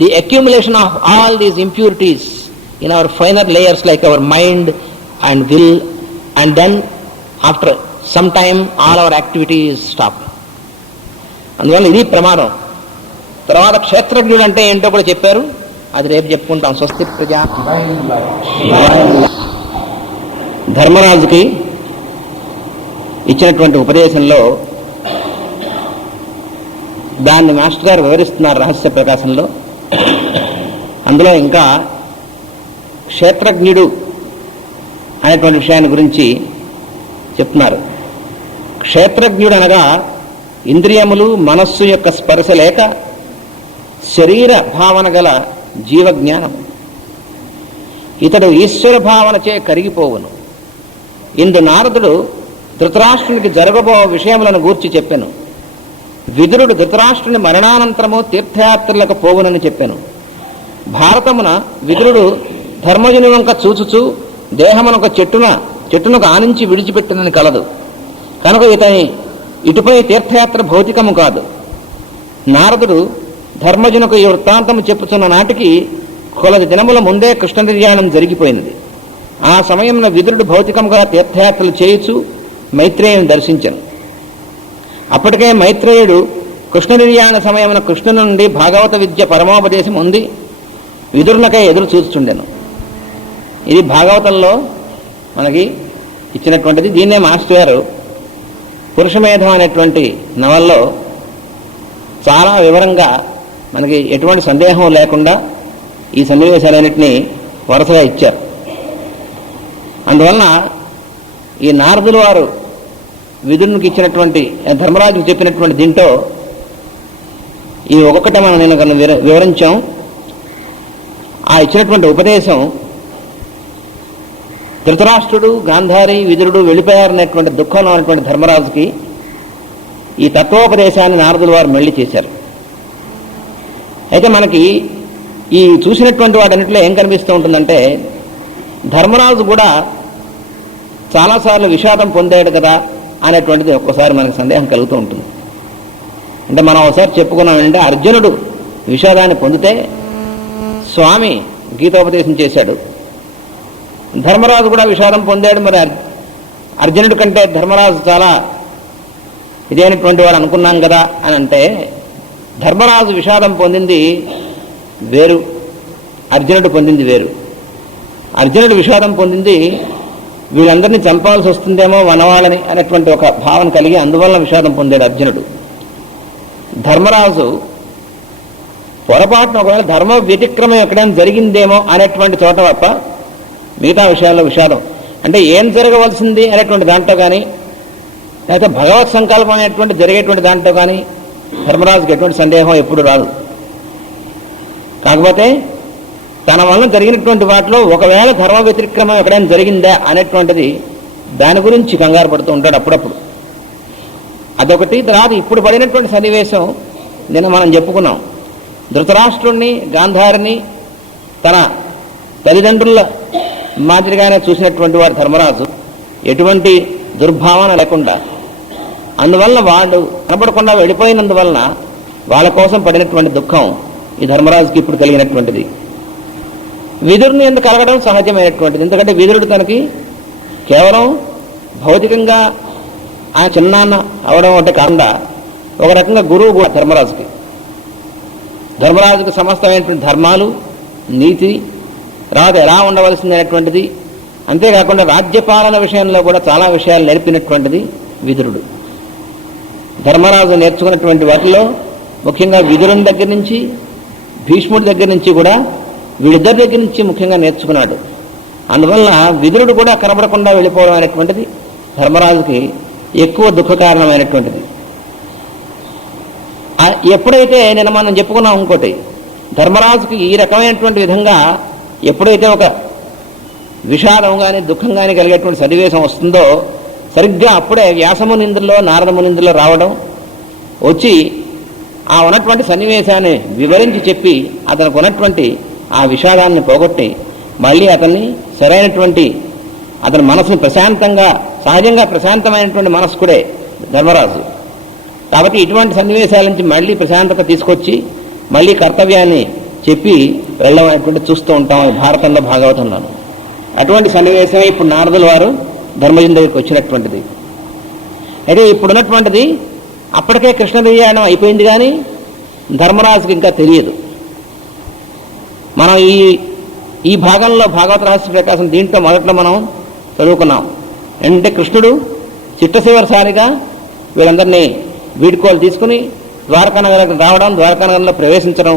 the accumulation of all these impurities in our finer layers like our mind and will, and then after some time all our activities stop. అందువల్ల ఇది ప్రమాదం. తర్వాత క్షేత్రజ్ఞుడు అంటే ఏంటో కూడా చెప్పారు, అది రేపు చెప్పుకుంటాం. స్వస్తి ప్రజా. ధర్మరాజుకి ఇచ్చినటువంటి ఉపదేశంలో దాన్ని మాస్టర్ గారు వివరిస్తున్నారు రహస్య ప్రకాశంలో. అందులో ఇంకా క్షేత్రజ్ఞుడు అనేటువంటి విషయాన్ని గురించి చెప్తున్నారు. క్షేత్రజ్ఞుడు అనగా ఇంద్రియములు మనస్సు యొక్క స్పర్శ లేక శరీర భావన గల జీవజ్ఞానం. ఇతడు ఈశ్వర భావనచే కరిగిపోవును. ఇందు నారదుడు ధృతరాష్ట్రునికి జరగబో విషయములను గూర్చి చెప్పెను. విదురుడు ధృతరాష్ట్రుని మరణానంతరము తీర్థయాత్రలకు పోవునని చెప్పెను. భారతమున విదురుడు ధర్మజుని వంక చూచుచూ దేహమునొక చెట్టునకు ఆనించి విడిచిపెట్టునని కలదు. కనుక ఇటుపై తీర్థయాత్ర భౌతికము కాదు. నారదుడు ధర్మజునకు ఈ వృత్తాంతము చెప్పుతున్న నాటికి కొలది దినముల ముందే కృష్ణ నిర్యాణం జరిగిపోయినది. ఆ సమయంలో విదురుడు భౌతికంగా తీర్థయాత్రలు చేయుచు మైత్రేయుని దర్శించను. అప్పటికే మైత్రేయుడు కృష్ణ నిర్యాణ సమయమున కృష్ణు నుండి భాగవత విద్య పరమోపదేశం ఉంది విదురునకై ఎదురు చూస్తుండెను. ఇది భాగవతంలో మనకి ఇచ్చినటువంటిది. దీన్నే మాస్టర్ గారు పురుషమేధం అనేటువంటి నవల్లో చాలా వివరంగా మనకి ఎటువంటి సందేహం లేకుండా ఈ సన్నివేశాలన్నింటినీ వరుసగా ఇచ్చారు. అందువలన ఈ నారదుల వారు విదురునికి ఇచ్చినటువంటి, ధర్మరాజుకి చెప్పినటువంటి దీంట్లో ఈ ఒక్కొక్కటే మనం నేను వివరించాం. ఆ ఇచ్చినటువంటి ఉపదేశం ధృతరాష్ట్రుడు, గాంధారి, విదురుడు వెళ్ళిపోయారనేటువంటి దుఃఖంలో ఉన్నటువంటి ధర్మరాజుకి ఈ తత్వోపదేశాన్ని నారదుల వారు మళ్ళీ చేశారు. అయితే మనకి ఈ చూసినటువంటి వాటన్నిటిలో ఏం కనిపిస్తూ ఉంటుందంటే, ధర్మరాజు కూడా చాలాసార్లు విషాదం పొందాడు కదా అనేటువంటిది ఒక్కోసారి మనకు సందేహం కలుగుతూ ఉంటుంది. అంటే మనం ఒకసారి చెప్పుకున్నామంటే, అర్జునుడు విషాదాన్ని పొందితే స్వామి గీతోపదేశం చేశాడు. ధర్మరాజు కూడా విషాదం పొందాడు. మరి అర్జునుడి కంటే ధర్మరాజు చాలా ఇదైనటువంటి వాడు అనుకున్నాం కదా అని అంటే, ధర్మరాజు విషాదం పొందింది వేరు, అర్జునుడు పొందింది వేరు. అర్జునుడు విషాదం పొందింది వీళ్ళందరినీ చంపాల్సి వస్తుందేమో వనవాళ్ళని అనేటువంటి ఒక భావన కలిగి అందువల్ల విషాదం పొందాడు అర్జునుడు. ధర్మరాజు పొరపాటున ఒకవేళ ధర్మ వ్యతిక్రమం ఎక్కడైనా జరిగిందేమో అనేటువంటి చోట తప్ప మిగతా విషయాల్లో విషాదం అంటే ఏం జరగవలసింది అనేటువంటి దాంట్లో కానీ, లేకపోతే భగవత్ సంకల్పం అనేటువంటి జరిగేటువంటి దాంట్లో కానీ ధర్మరాజుకి ఎటువంటి సందేహం ఎప్పుడు రాదు. కాకపోతే తన వల్ల జరిగినటువంటి వాటిలో ఒకవేళ ధర్మ వ్యతిక్రమం ఎక్కడైనా జరిగిందా అనేటువంటిది దాని గురించి కంగారు పడుతూ ఉంటాడు అప్పుడప్పుడు. అదొకటి. తర్వాత ఇప్పుడు పడినటువంటి సన్నివేశం నిన్న మనం చెప్పుకున్నాం. ధృతరాష్ట్రుణ్ణి గాంధారిని తన తల్లిదండ్రుల మాదిరిగానే చూసినటువంటి వాడు ధర్మరాజు, ఎటువంటి దుర్భావన లేకుండా. అందువల్ల వాళ్ళు కనపడకుండా వెళ్ళిపోయినందువలన వాళ్ళ కోసం పడినటువంటి దుఃఖం ఈ ధర్మరాజుకి ఇప్పుడు కలిగినటువంటిది. విదురుని ఎందుకు కలగడం సహజమైనటువంటిది. ఎందుకంటే విదురుడు తనకి కేవలం భౌతికంగా ఆ చిన్నాన్న అవడం అంటే కాకుండా ఒక రకంగా గురువు కూడా ధర్మరాజుకి. ధర్మరాజుకి సమస్తమైనటువంటి ధర్మాలు, నీతి, తర్వాత ఎలా ఉండవలసింది అనేటువంటిది, అంతేకాకుండా రాజ్యపాలన విషయంలో కూడా చాలా విషయాలు నేర్పినటువంటిది విదురుడు. ధర్మరాజు నేర్చుకున్నటువంటి వాటిలో ముఖ్యంగా విదురుని దగ్గర నుంచి, భీష్ముడి దగ్గర నుంచి కూడా వీళ్ళిద్దరి దగ్గర నుంచి ముఖ్యంగా నేర్చుకున్నాడు. అందువల్ల విదురుడు కూడా కనబడకుండా వెళ్ళిపోవడం అనేటువంటిది ధర్మరాజుకి ఎక్కువ దుఃఖకారణమైనటువంటిది. ఎప్పుడైతే నిన్న మనం చెప్పుకున్నాం ఇంకోటి, ధర్మరాజుకి ఈ రకమైనటువంటి విధంగా ఎప్పుడైతే ఒక విషాదం కానీ దుఃఖం కానీ కలిగేటువంటి సన్నివేశం వస్తుందో సరిగ్గా అప్పుడే వ్యాసమునింద్రులో నారదమునింద్రులో రావడం, వచ్చి ఆ ఉన్నటువంటి సన్నివేశాన్ని వివరించి చెప్పి అతనికి ఉన్నటువంటి ఆ విషాదాన్ని పోగొట్టి మళ్ళీ అతన్ని సరైనటువంటి అతని మనసుని ప్రశాంతంగా, సహజంగా ప్రశాంతమైనటువంటి మనస్కుడే ధర్మరాజు. కాబట్టి ఇటువంటి సన్నివేశాల నుంచి మళ్ళీ ప్రశాంతత తీసుకొచ్చి మళ్ళీ కర్తవ్యాన్ని చెప్పి వెళ్ళడం చూస్తూ ఉంటాం భారతంలో, భాగవతంలో. అటువంటి సన్నివేశమే ఇప్పుడు నారదుల వారు ధర్మజుని దగ్గరికి వచ్చినటువంటిది. అయితే ఇప్పుడున్నటువంటిది అప్పటికే కృష్ణ నిర్యాణం అయిపోయింది, కానీ ధర్మరాజుకి ఇంకా తెలియదు. మనం ఈ భాగంలో భాగవత రహస్య ప్రకాశం దీంట్లో మొదట్లో మనం చదువుకున్నాం. అంటే కృష్ణుడు చిట్టశివరసారిగా వీళ్ళందరినీ వీడ్కోలు తీసుకుని ద్వారకానగరం రావడం, ద్వారకానగరంలో ప్రవేశించడం.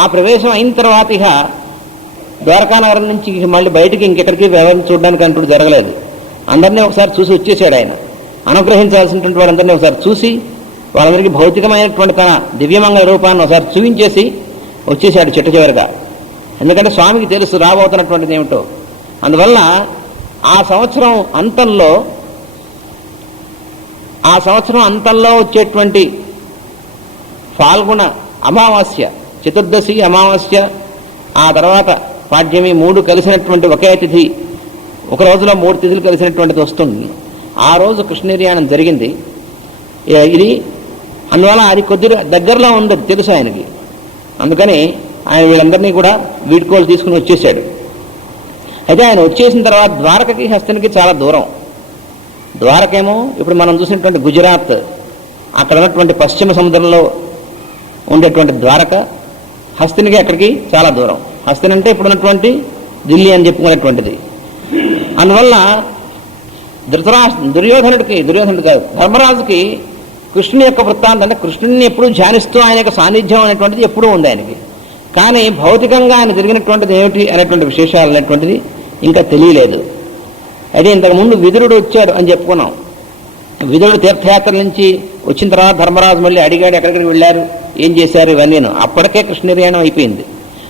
ఆ ప్రవేశం అయిన తర్వాత ఇక ద్వారకానగరం నుంచి మళ్ళీ బయటికి ఇంకెక్కడికి ఎవరిని చూడడానికి అంటూ జరగలేదు. అందరినీ ఒకసారి చూసి వచ్చేసాడు ఆయన. అనుగ్రహించాల్సినటువంటి వాళ్ళందరినీ ఒకసారి చూసి వాళ్ళందరికీ భౌతికమైనటువంటి తన దివ్యమంగళ రూపాన్ని ఒకసారి చూపించేసి వచ్చేసాడు చిట్ట చివరిగా. ఎందుకంటే స్వామికి తెలుసు రాబోతున్నటువంటిది ఏమిటో. అందువల్ల ఆ సంవత్సరం అంతంలో వచ్చేటువంటి ఫాల్గుణ అమావాస్య, చతుర్దశి అమావాస్య, ఆ తర్వాత పాడ్యమి 3 కలిసినటువంటి ఒకే తిథి, ఒక రోజులో 3 తిథులు కలిసినటువంటిది వస్తుంది. ఆ రోజు కృష్ణ నిర్యాణం జరిగింది. ఇది అందువల్ల అది కొద్దిగా దగ్గరలో ఉంది, తెలుసు ఆయనకి. అందుకని ఆయన వీళ్ళందరినీ కూడా వీడ్కోలు తీసుకుని వచ్చేసాడు. అయితే ఆయన వచ్చేసిన తర్వాత ద్వారకకి హస్తినికి చాలా దూరం. ద్వారకేమో ఇప్పుడు మనం చూసినటువంటి గుజరాత్, అక్కడ ఉన్నటువంటి పశ్చిమ సముద్రంలో ఉండేటువంటి ద్వారక, హస్తినికి అక్కడికి చాలా దూరం. హస్తిని అంటే ఇప్పుడు ఉన్నటువంటి ఢిల్లీ అని చెప్పుకునేటువంటిది. అందువల్ల దుర్యోధనుడు కాదు, ధర్మరాజుకి కృష్ణుని యొక్క వృత్తాంతం అంటే కృష్ణుని ఎప్పుడూ ధ్యానిస్తూ ఆయన యొక్క సాన్నిధ్యం అనేటువంటిది ఎప్పుడూ ఉంది ఆయనకి. కానీ భౌతికంగా ఆయన జరిగినటువంటిది ఏమిటి అనేటువంటి విశేషాలు అనేటువంటిది ఇంకా తెలియలేదు. అయితే ఇంతకుముందు విదురుడు వచ్చాడు అని చెప్పుకున్నాం. విదురుడు తీర్థయాత్ర నుంచి వచ్చిన తర్వాత ధర్మరాజు మళ్ళీ అడిగాడు ఎక్కడికి వెళ్ళారు, ఏం చేశారు, ఇవన్నీను. అప్పటికే కృష్ణ నిర్యాణం అయిపోయింది.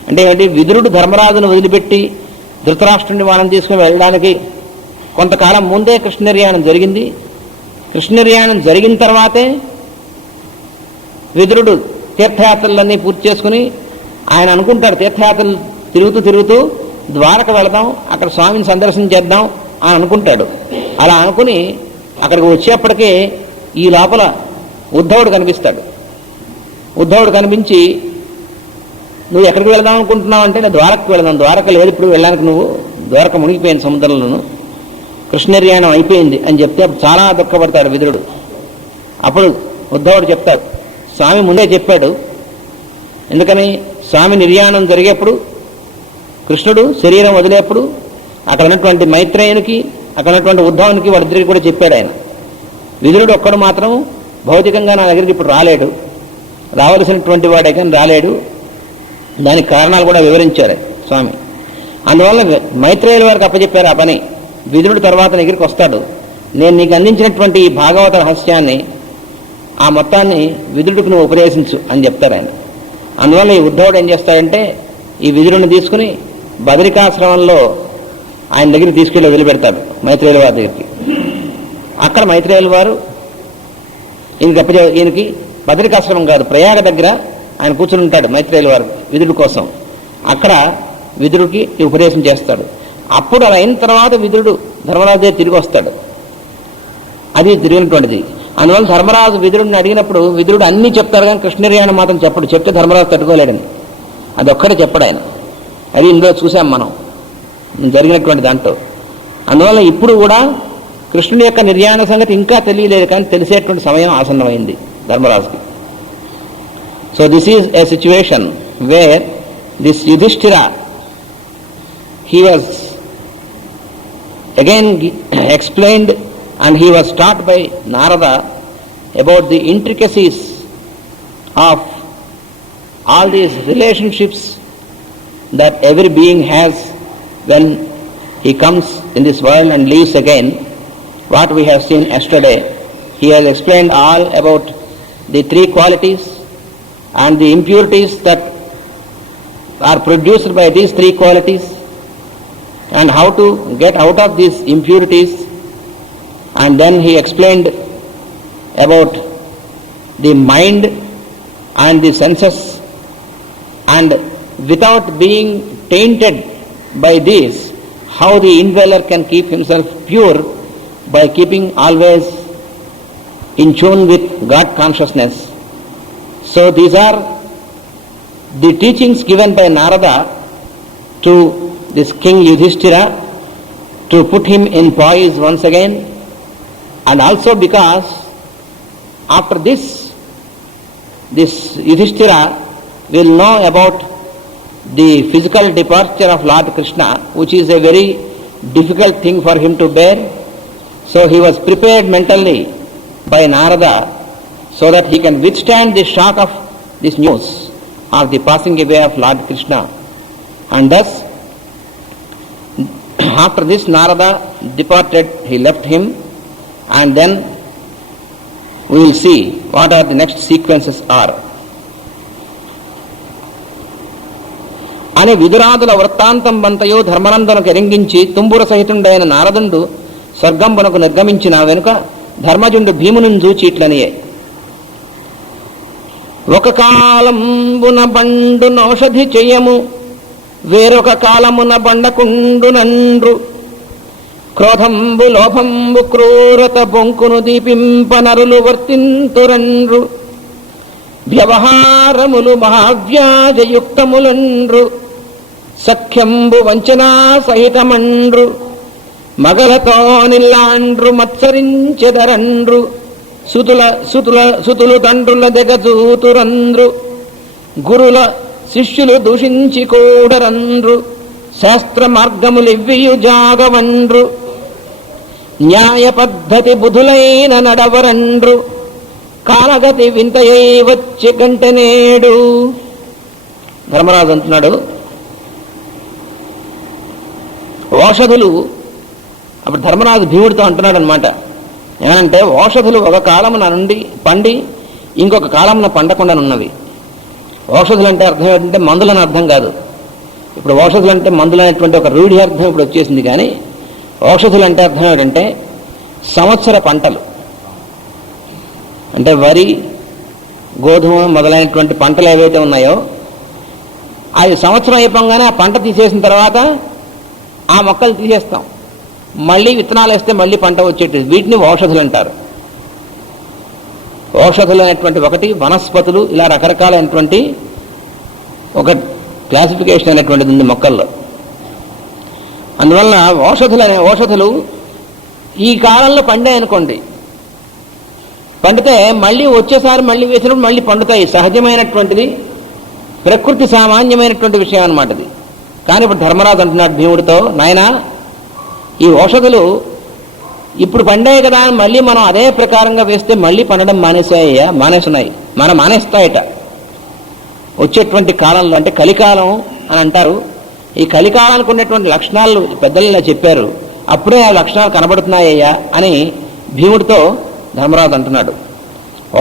అంటే ఏమిటి, విదురుడు ధర్మరాజును వదిలిపెట్టి ధృతరాష్ట్రుని వాళ్ళని తీసుకుని వెళ్ళడానికి కొంతకాలం ముందే కృష్ణ నిర్యాణం జరిగింది. కృష్ణ నిర్యాణం జరిగిన తర్వాతే విదురుడు తీర్థయాత్రలన్నీ పూర్తి చేసుకుని ఆయన అనుకుంటాడు తీర్థయాత్రలు తిరుగుతూ ద్వారక వెళదాం, అక్కడ స్వామిని సందర్శన చేద్దాం అని అనుకుంటాడు. అలా అనుకుని అక్కడికి వచ్చేప్పటికే ఈ లోపల ఉద్ధవుడు కనిపిస్తాడు. ఉద్ధవుడు కనిపించి నువ్వు ఎక్కడికి వెళదాం అనుకుంటున్నావు అంటే నేను ద్వారకకు వెళదాం. ద్వారక లేదు ఇప్పుడు వెళ్ళడానికి, నువ్వు ద్వారక మునిగిపోయింది సముద్రంలోను, కృష్ణ నిర్యాణం అయిపోయింది అని చెప్తే అప్పుడు చాలా దుఃఖపడతాడు విదురుడు. అప్పుడు ఉద్ధవుడు చెప్తాడు, స్వామి ముందే చెప్పాడు. ఎందుకని? స్వామి నిర్యాణం జరిగేప్పుడు, కృష్ణుడు శరీరం వదిలేప్పుడు అక్కడ ఉన్నటువంటి మైత్రేయునికి, అక్కడ ఉన్నటువంటి ఉద్ధవునికి, వాళ్ళిద్దరికి కూడా చెప్పాడు ఆయన. విదురుడు ఒక్కడు మాత్రం భౌతికంగా నా దగ్గరికి ఇప్పుడు రాలేడు, రావలసినటువంటి వాడే కానీ రాలేడు. దానికి కారణాలు కూడా వివరించారు స్వామి. అందువల్ల మైత్రేయుల వారికి అప్పచెప్పారు ఆ పని. విదురుడు తర్వాత దగ్గరికి వస్తాడు, నేను నీకు అందించినటువంటి ఈ భాగవత రహస్యాన్ని, ఆ మొత్తాన్ని విదురుడికి నువ్వు ఉపదేశించు అని చెప్తారు ఆయన. అందువల్ల ఈ ఉద్ధవుడు ఏం చేస్తాడంటే ఈ విదురుడిని తీసుకుని బదరికాశ్రమంలో ఆయన దగ్గరికి తీసుకెళ్ళి వదిలిపెడతాడు మైత్రేయుల వారి దగ్గరికి. అక్కడ మైత్రేయుల వారు ఈయనకి బదరికాశ్రమం కాదు, ప్రయాగ దగ్గర ఆయన కూర్చుని ఉంటాడు మైత్రేయుల వారు విదురుడి కోసం. అక్కడ విదురుడికి ఉపదేశం చేస్తాడు. అప్పుడు అలా అయిన తర్వాత విదురుడు ధర్మరాజు దగ్గర తిరిగి వస్తాడు. అది తిరిగినటువంటిది. అందువల్ల ధర్మరాజు విదురుడిని అడిగినప్పుడు విదురుడు అన్నీ చెప్తారు కానీ కృష్ణ నిర్యాణం మాత్రం చెప్పడు. చెప్తే ధర్మరాజు తట్టుకోలేడని అదొక్కడే చెప్పడు ఆయన. అది ఇందులో చూసాం మనం జరిగినటువంటి దాంట్లో. అందువల్ల ఇప్పుడు కూడా కృష్ణుని యొక్క నిర్యాణ సంగతి ఇంకా తెలియలేదు, కానీ తెలిసేటువంటి సమయం ఆసన్నమైంది ధర్మరాజుకి. So this is a situation where this Yudhishthira, he was again explained and he was taught by Narada about the intricacies of all these relationships that every being has when he comes in this world and leaves again. What we have seen yesterday, he has explained all about the three qualities and the impurities that are produced by these three qualities, and how to get out of these impurities. And then he explained about the mind and the senses, and without being tainted by these, how the indweller can keep himself pure by keeping always in tune with God consciousness. So these are the teachings given by Narada to this King Yudhishthira to put him in poise once again, and also because after this Yudhishthira will know about the physical departure of Lord Krishna, which is a very difficult thing for him to bear. So he was prepared mentally by Narada so that he can withstand the shock of this news of the passing away of Lord Krishna. And thus, after this Narada departed, he left him, and then we will see what are the next sequences are. అని విదురాదుల వృత్తాంతం బంతయో ధర్మనందనకు ఎరింగించి తుంబుర సహితుండైన నారదుండు స్వర్గంబునకు నిర్గమించిన వెనుక ధర్మజుండు భీముని చూచి ఇట్లనియే. ఒక కాలంబున బండు నౌషధి చెయ్యము, వేరొక కాలమున బండకుండునండ్రు. క్రోధంబు లోభంబు క్రూరత బొంకును దీపింప నరులు వర్తింతురండ్రు. వ్యవహారములు మహావ్యాజయుక్తములండ్రు. సఖ్యంబు వంచనా సహితమండ్రు. మగలతో నిల్లాండ్రు మత్సరించెదరండ్రు. సుతులు తండ్రుల దెగజూతురండ్రు. గురుల శిష్యులు దూషించి కూడరండ్రు. శాస్త్ర మార్గములివ్వియు జాగవండ్రు. న్యాయ పద్ధతి బుధులైన నడవరండ్రు. కాలగతి వింతయై వచ్చి గంటనేడు. ధర్మరాజు అంటున్నాడు, ఓషధులు, అప్పుడు ధర్మరాజు భీముడితో అంటున్నాడు అనమాట. ఏమంటే ఓషధులు ఒక కాలమున నుండి పండి ఇంకొక కాలమున పండకుండానున్నవి. ఓషధులు అంటే అర్థం ఏంటంటే మందులని అర్థం కాదు. ఇప్పుడు ఓషధులు అంటే మందులు అనేటువంటి ఒక రూఢి అర్థం ఇప్పుడు వచ్చేసింది. కానీ ఓషధులు అంటే అర్థం ఏంటంటే సంవత్సర పంటలు, అంటే వరి, గోధుమ మొదలైనటువంటి పంటలు ఏవైతే ఉన్నాయో అది సంవత్సరం అయిపోగానే ఆ పంట తీసేసిన తర్వాత ఆ మొక్కలు తీసేస్తాం, మళ్ళీ విత్తనాలు వేస్తే మళ్ళీ పంట వచ్చేటి, వీటిని ఓషధులు అంటారు. ఓషధులు అనేటువంటి ఒకటి వనస్పతులు, ఇలా రకరకాలైనటువంటి ఒక క్లాసిఫికేషన్ అనేటువంటిది ఉంది మొక్కల్లో. అందువలన ఔషధులు ఈ కాలంలో పండే అనుకోండి, పండితే మళ్ళీ వచ్చేసారి మళ్ళీ వేసినప్పుడు మళ్ళీ పండుతాయి. సహజమైనటువంటిది, ప్రకృతి సామాన్యమైనటువంటి విషయం అన్నమాట ఇది. కానీ ఇప్పుడు ధర్మరాజు అంటున్నాడు భీముడితో, నాయనా ఈ ఔషధులు ఇప్పుడు పండాయి కదా అని మళ్ళీ మనం అదే ప్రకారంగా వేస్తే మళ్ళీ పండడం మానేస్తున్నాయి, మానేస్తాయట వచ్చేటువంటి కాలంలో. అంటే కలికాలం అని అంటారు. ఈ కలికాలానికి ఉన్నటువంటి లక్షణాలు పెద్దలు ఇలా చెప్పారు, అప్పుడే ఆ లక్షణాలు కనబడుతున్నాయ్యా అని భీముడితో ధర్మరాజు అంటున్నాడు.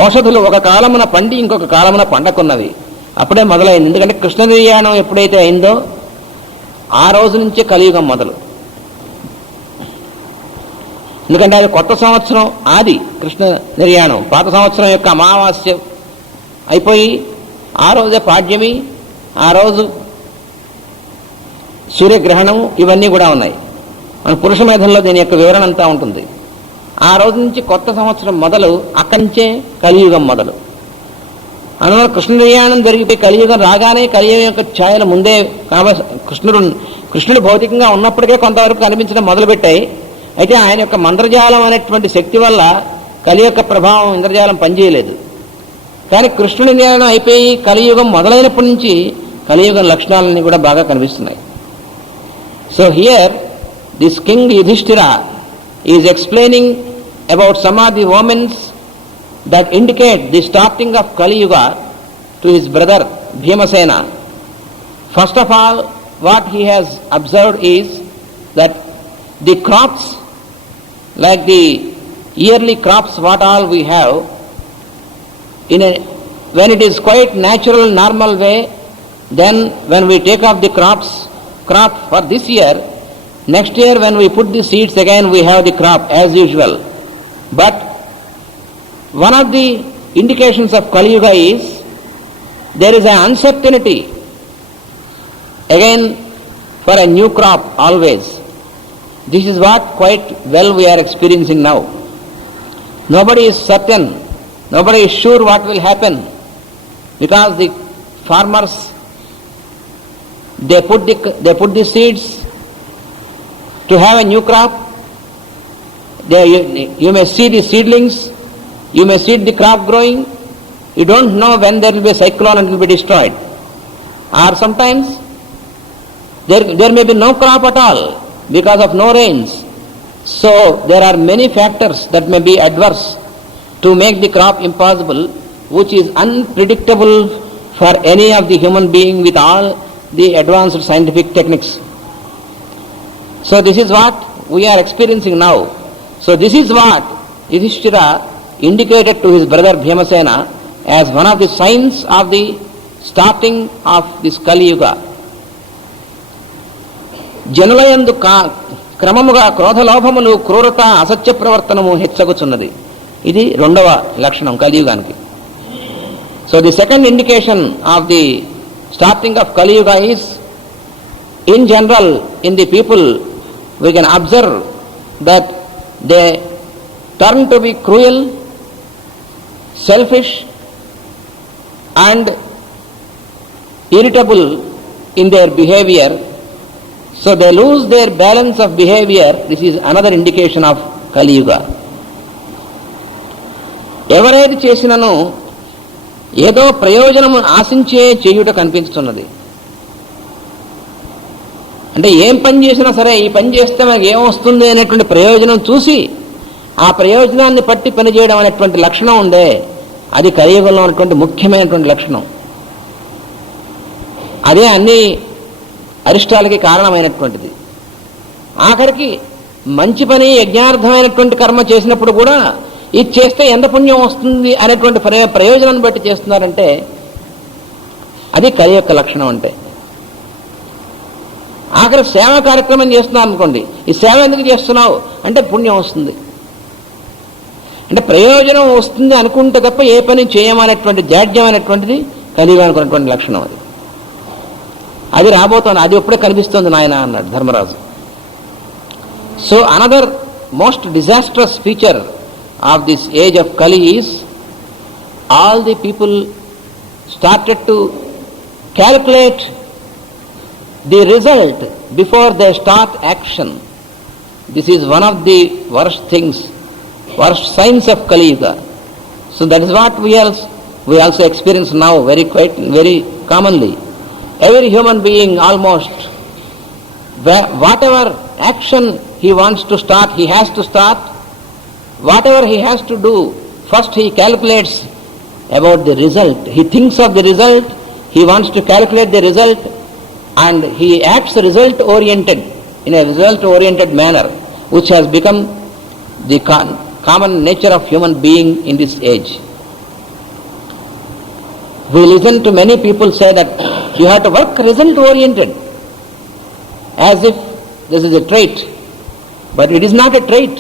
ఔషధులు ఒక కాలమున పండి ఇంకొక కాలమున పండకున్నవి. అప్పుడే మొదలైంది. ఎందుకంటే కృష్ణ నిర్యాణం ఎప్పుడైతే అయిందో ఆ రోజు నుంచే కలియుగం మొదలు. ఎందుకంటే అది కొత్త సంవత్సరం ఆది కృష్ణ నిర్యాణం. పాత సంవత్సరం యొక్క అమావాస్య అయిపోయి ఆ రోజే పాడ్యమి, ఆ రోజు సూర్యగ్రహణం, ఇవన్నీ కూడా ఉన్నాయి. మన పురుష మేధంలో దీని యొక్క వివరణ అంతా ఉంటుంది. ఆ రోజు నుంచి కొత్త సంవత్సరం మొదలు, అక్కడి నుంచే కలియుగం మొదలు. అందువల్ల కృష్ణ నిర్యాణం జరిగిపోయి కలియుగం రాగానే కలియుగం యొక్క ఛాయలు ముందే కృష్ణుడు భౌతికంగా ఉన్నప్పటికే కొంతవరకు కనిపించడం మొదలుపెట్టాయి. అయితే ఆయన యొక్క మంత్రజాలం అనేటువంటి శక్తి వల్ల కలి యొక్క ప్రభావం ఇంద్రజాలం పనిచేయలేదు. కానీ కృష్ణుడి నిర్యాణం అయిపోయి కలియుగం మొదలైనప్పటి నుంచి కలియుగం లక్షణాలన్నీ కూడా బాగా కనిపిస్తున్నాయి. So here this king Yudhishthira is explaining about some of the omens that indicate the starting of Kali Yuga to his brother Bhimasena. First of all, what he has observed is that the crops, like the yearly crops what all we have, when it is quite natural, normal way, then when we take off the crop for this year, next year when we put the seeds again we have the crop as usual. But one of the indications of Kali Yuga is there is an uncertainty again for a new crop always. This is what quite well we are experiencing now. Nobody is certain, nobody is sure what will happen, because the farmers they put the seeds to have a new crop. You may see the seedlings, you may see the crop growing. You don't know when there will be a cyclone and it will be destroyed. Or sometimes there may be no crop at all because of no rains. So there are many factors that may be adverse to make the crop impossible, which is unpredictable for any of the human being with all the advanced scientific techniques. So this is what we are experiencing now. So this is what Yudhishthira indicated to his brother Bhimasena as one of the signs of the starting of this Kali Yuga. జనులయందు క్రమముగా క్రోధలోభములు, క్రూరత, అసత్య ప్రవర్తనము హెచ్చగుచున్నది. ఇది రెండవ లక్షణం కలియుగానికి. So the second indication of the starting of Kaliyuga is, in general in the people we can observe that they turn to be cruel, selfish and irritable in their behavior. So they lose their balance of behavior. This is another indication of Kali Yuga. ఎవరేది చేసినను ఏదో ప్రయోజనము ఆశించే చేయుట కనిపిస్తున్నది. అంటే ఏం పని చేసినా సరే, ఈ పని చేస్తే మనకి ఏమొస్తుంది అనేటువంటి ప్రయోజనం చూసి ఆ ప్రయోజనాన్ని పట్టి పనిచేయడం అనేటువంటి లక్షణం ఉందే, అది కలియుగంలో ఉన్నటువంటి ముఖ్యమైనటువంటి లక్షణం. అదే అన్ని అరిష్టాలకి కారణమైనటువంటిది. ఆఖరికి మంచి పని, యజ్ఞార్థమైనటువంటి కర్మ చేసినప్పుడు కూడా ఇది చేస్తే ఎంత పుణ్యం వస్తుంది అనేటువంటి ప్రయోజనాన్ని బట్టి చేస్తున్నారంటే అది కలి యొక్క లక్షణం. అంటే ఆఖరి సేవా కార్యక్రమం చేస్తున్నావు అనుకోండి, ఈ సేవ ఎందుకు చేస్తున్నావు అంటే పుణ్యం వస్తుంది అంటే ప్రయోజనం వస్తుంది అనుకుంటే తప్ప ఏ పని చేయమనేటువంటి జాడ్యం అనేటువంటిది కలిగి అనుకున్నటువంటి లక్షణం. అది రాబోతోంది, అది ఎప్పుడే కనిపిస్తుంది నాయన అన్నాడు Dharmaraju. So another most disastrous feature of this age of Kali is all the people started to calculate the result before they start action. This is one of the worst things, worst signs of Kali Yuga. So that is what we also experience now very commonly. Every human being almost, whatever action he wants to start, he has to start. Whatever he has to do, first he calculates about the result. He thinks of the result, he wants to calculate the result, and he acts result-oriented, in a result-oriented manner, which has become the common nature of human being in this age. We listen to many people say that you have to work result-oriented, as if this is a trait. But it is not a trait.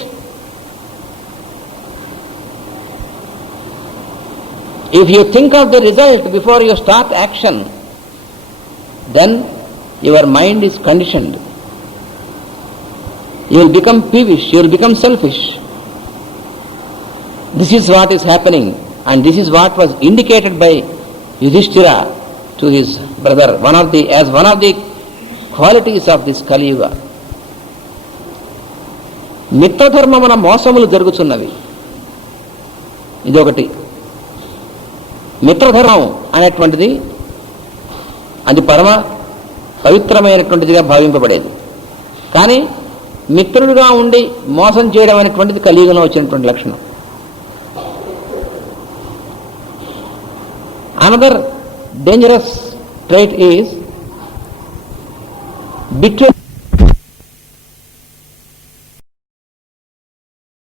If you think of the result before you start action, then your mind is conditioned. You will become peevish, you will become selfish. This is what is happening, and this is what was indicated by Yudhishthira to his brother, as one of the qualities of this Kali Yuga. మిత్రధర్మమున మోసములు జరుగుతున్నవి. ఇదొకటి. మిత్రధర్మం అనేటువంటిది అది పరమ పవిత్రమైనటువంటిదిగా భావింపబడేది. కానీ మిత్రుడుగా ఉండి మోసం చేయడం అనేటువంటిది కలియుగంలో వచ్చినటువంటి లక్షణం. Another dangerous trait is between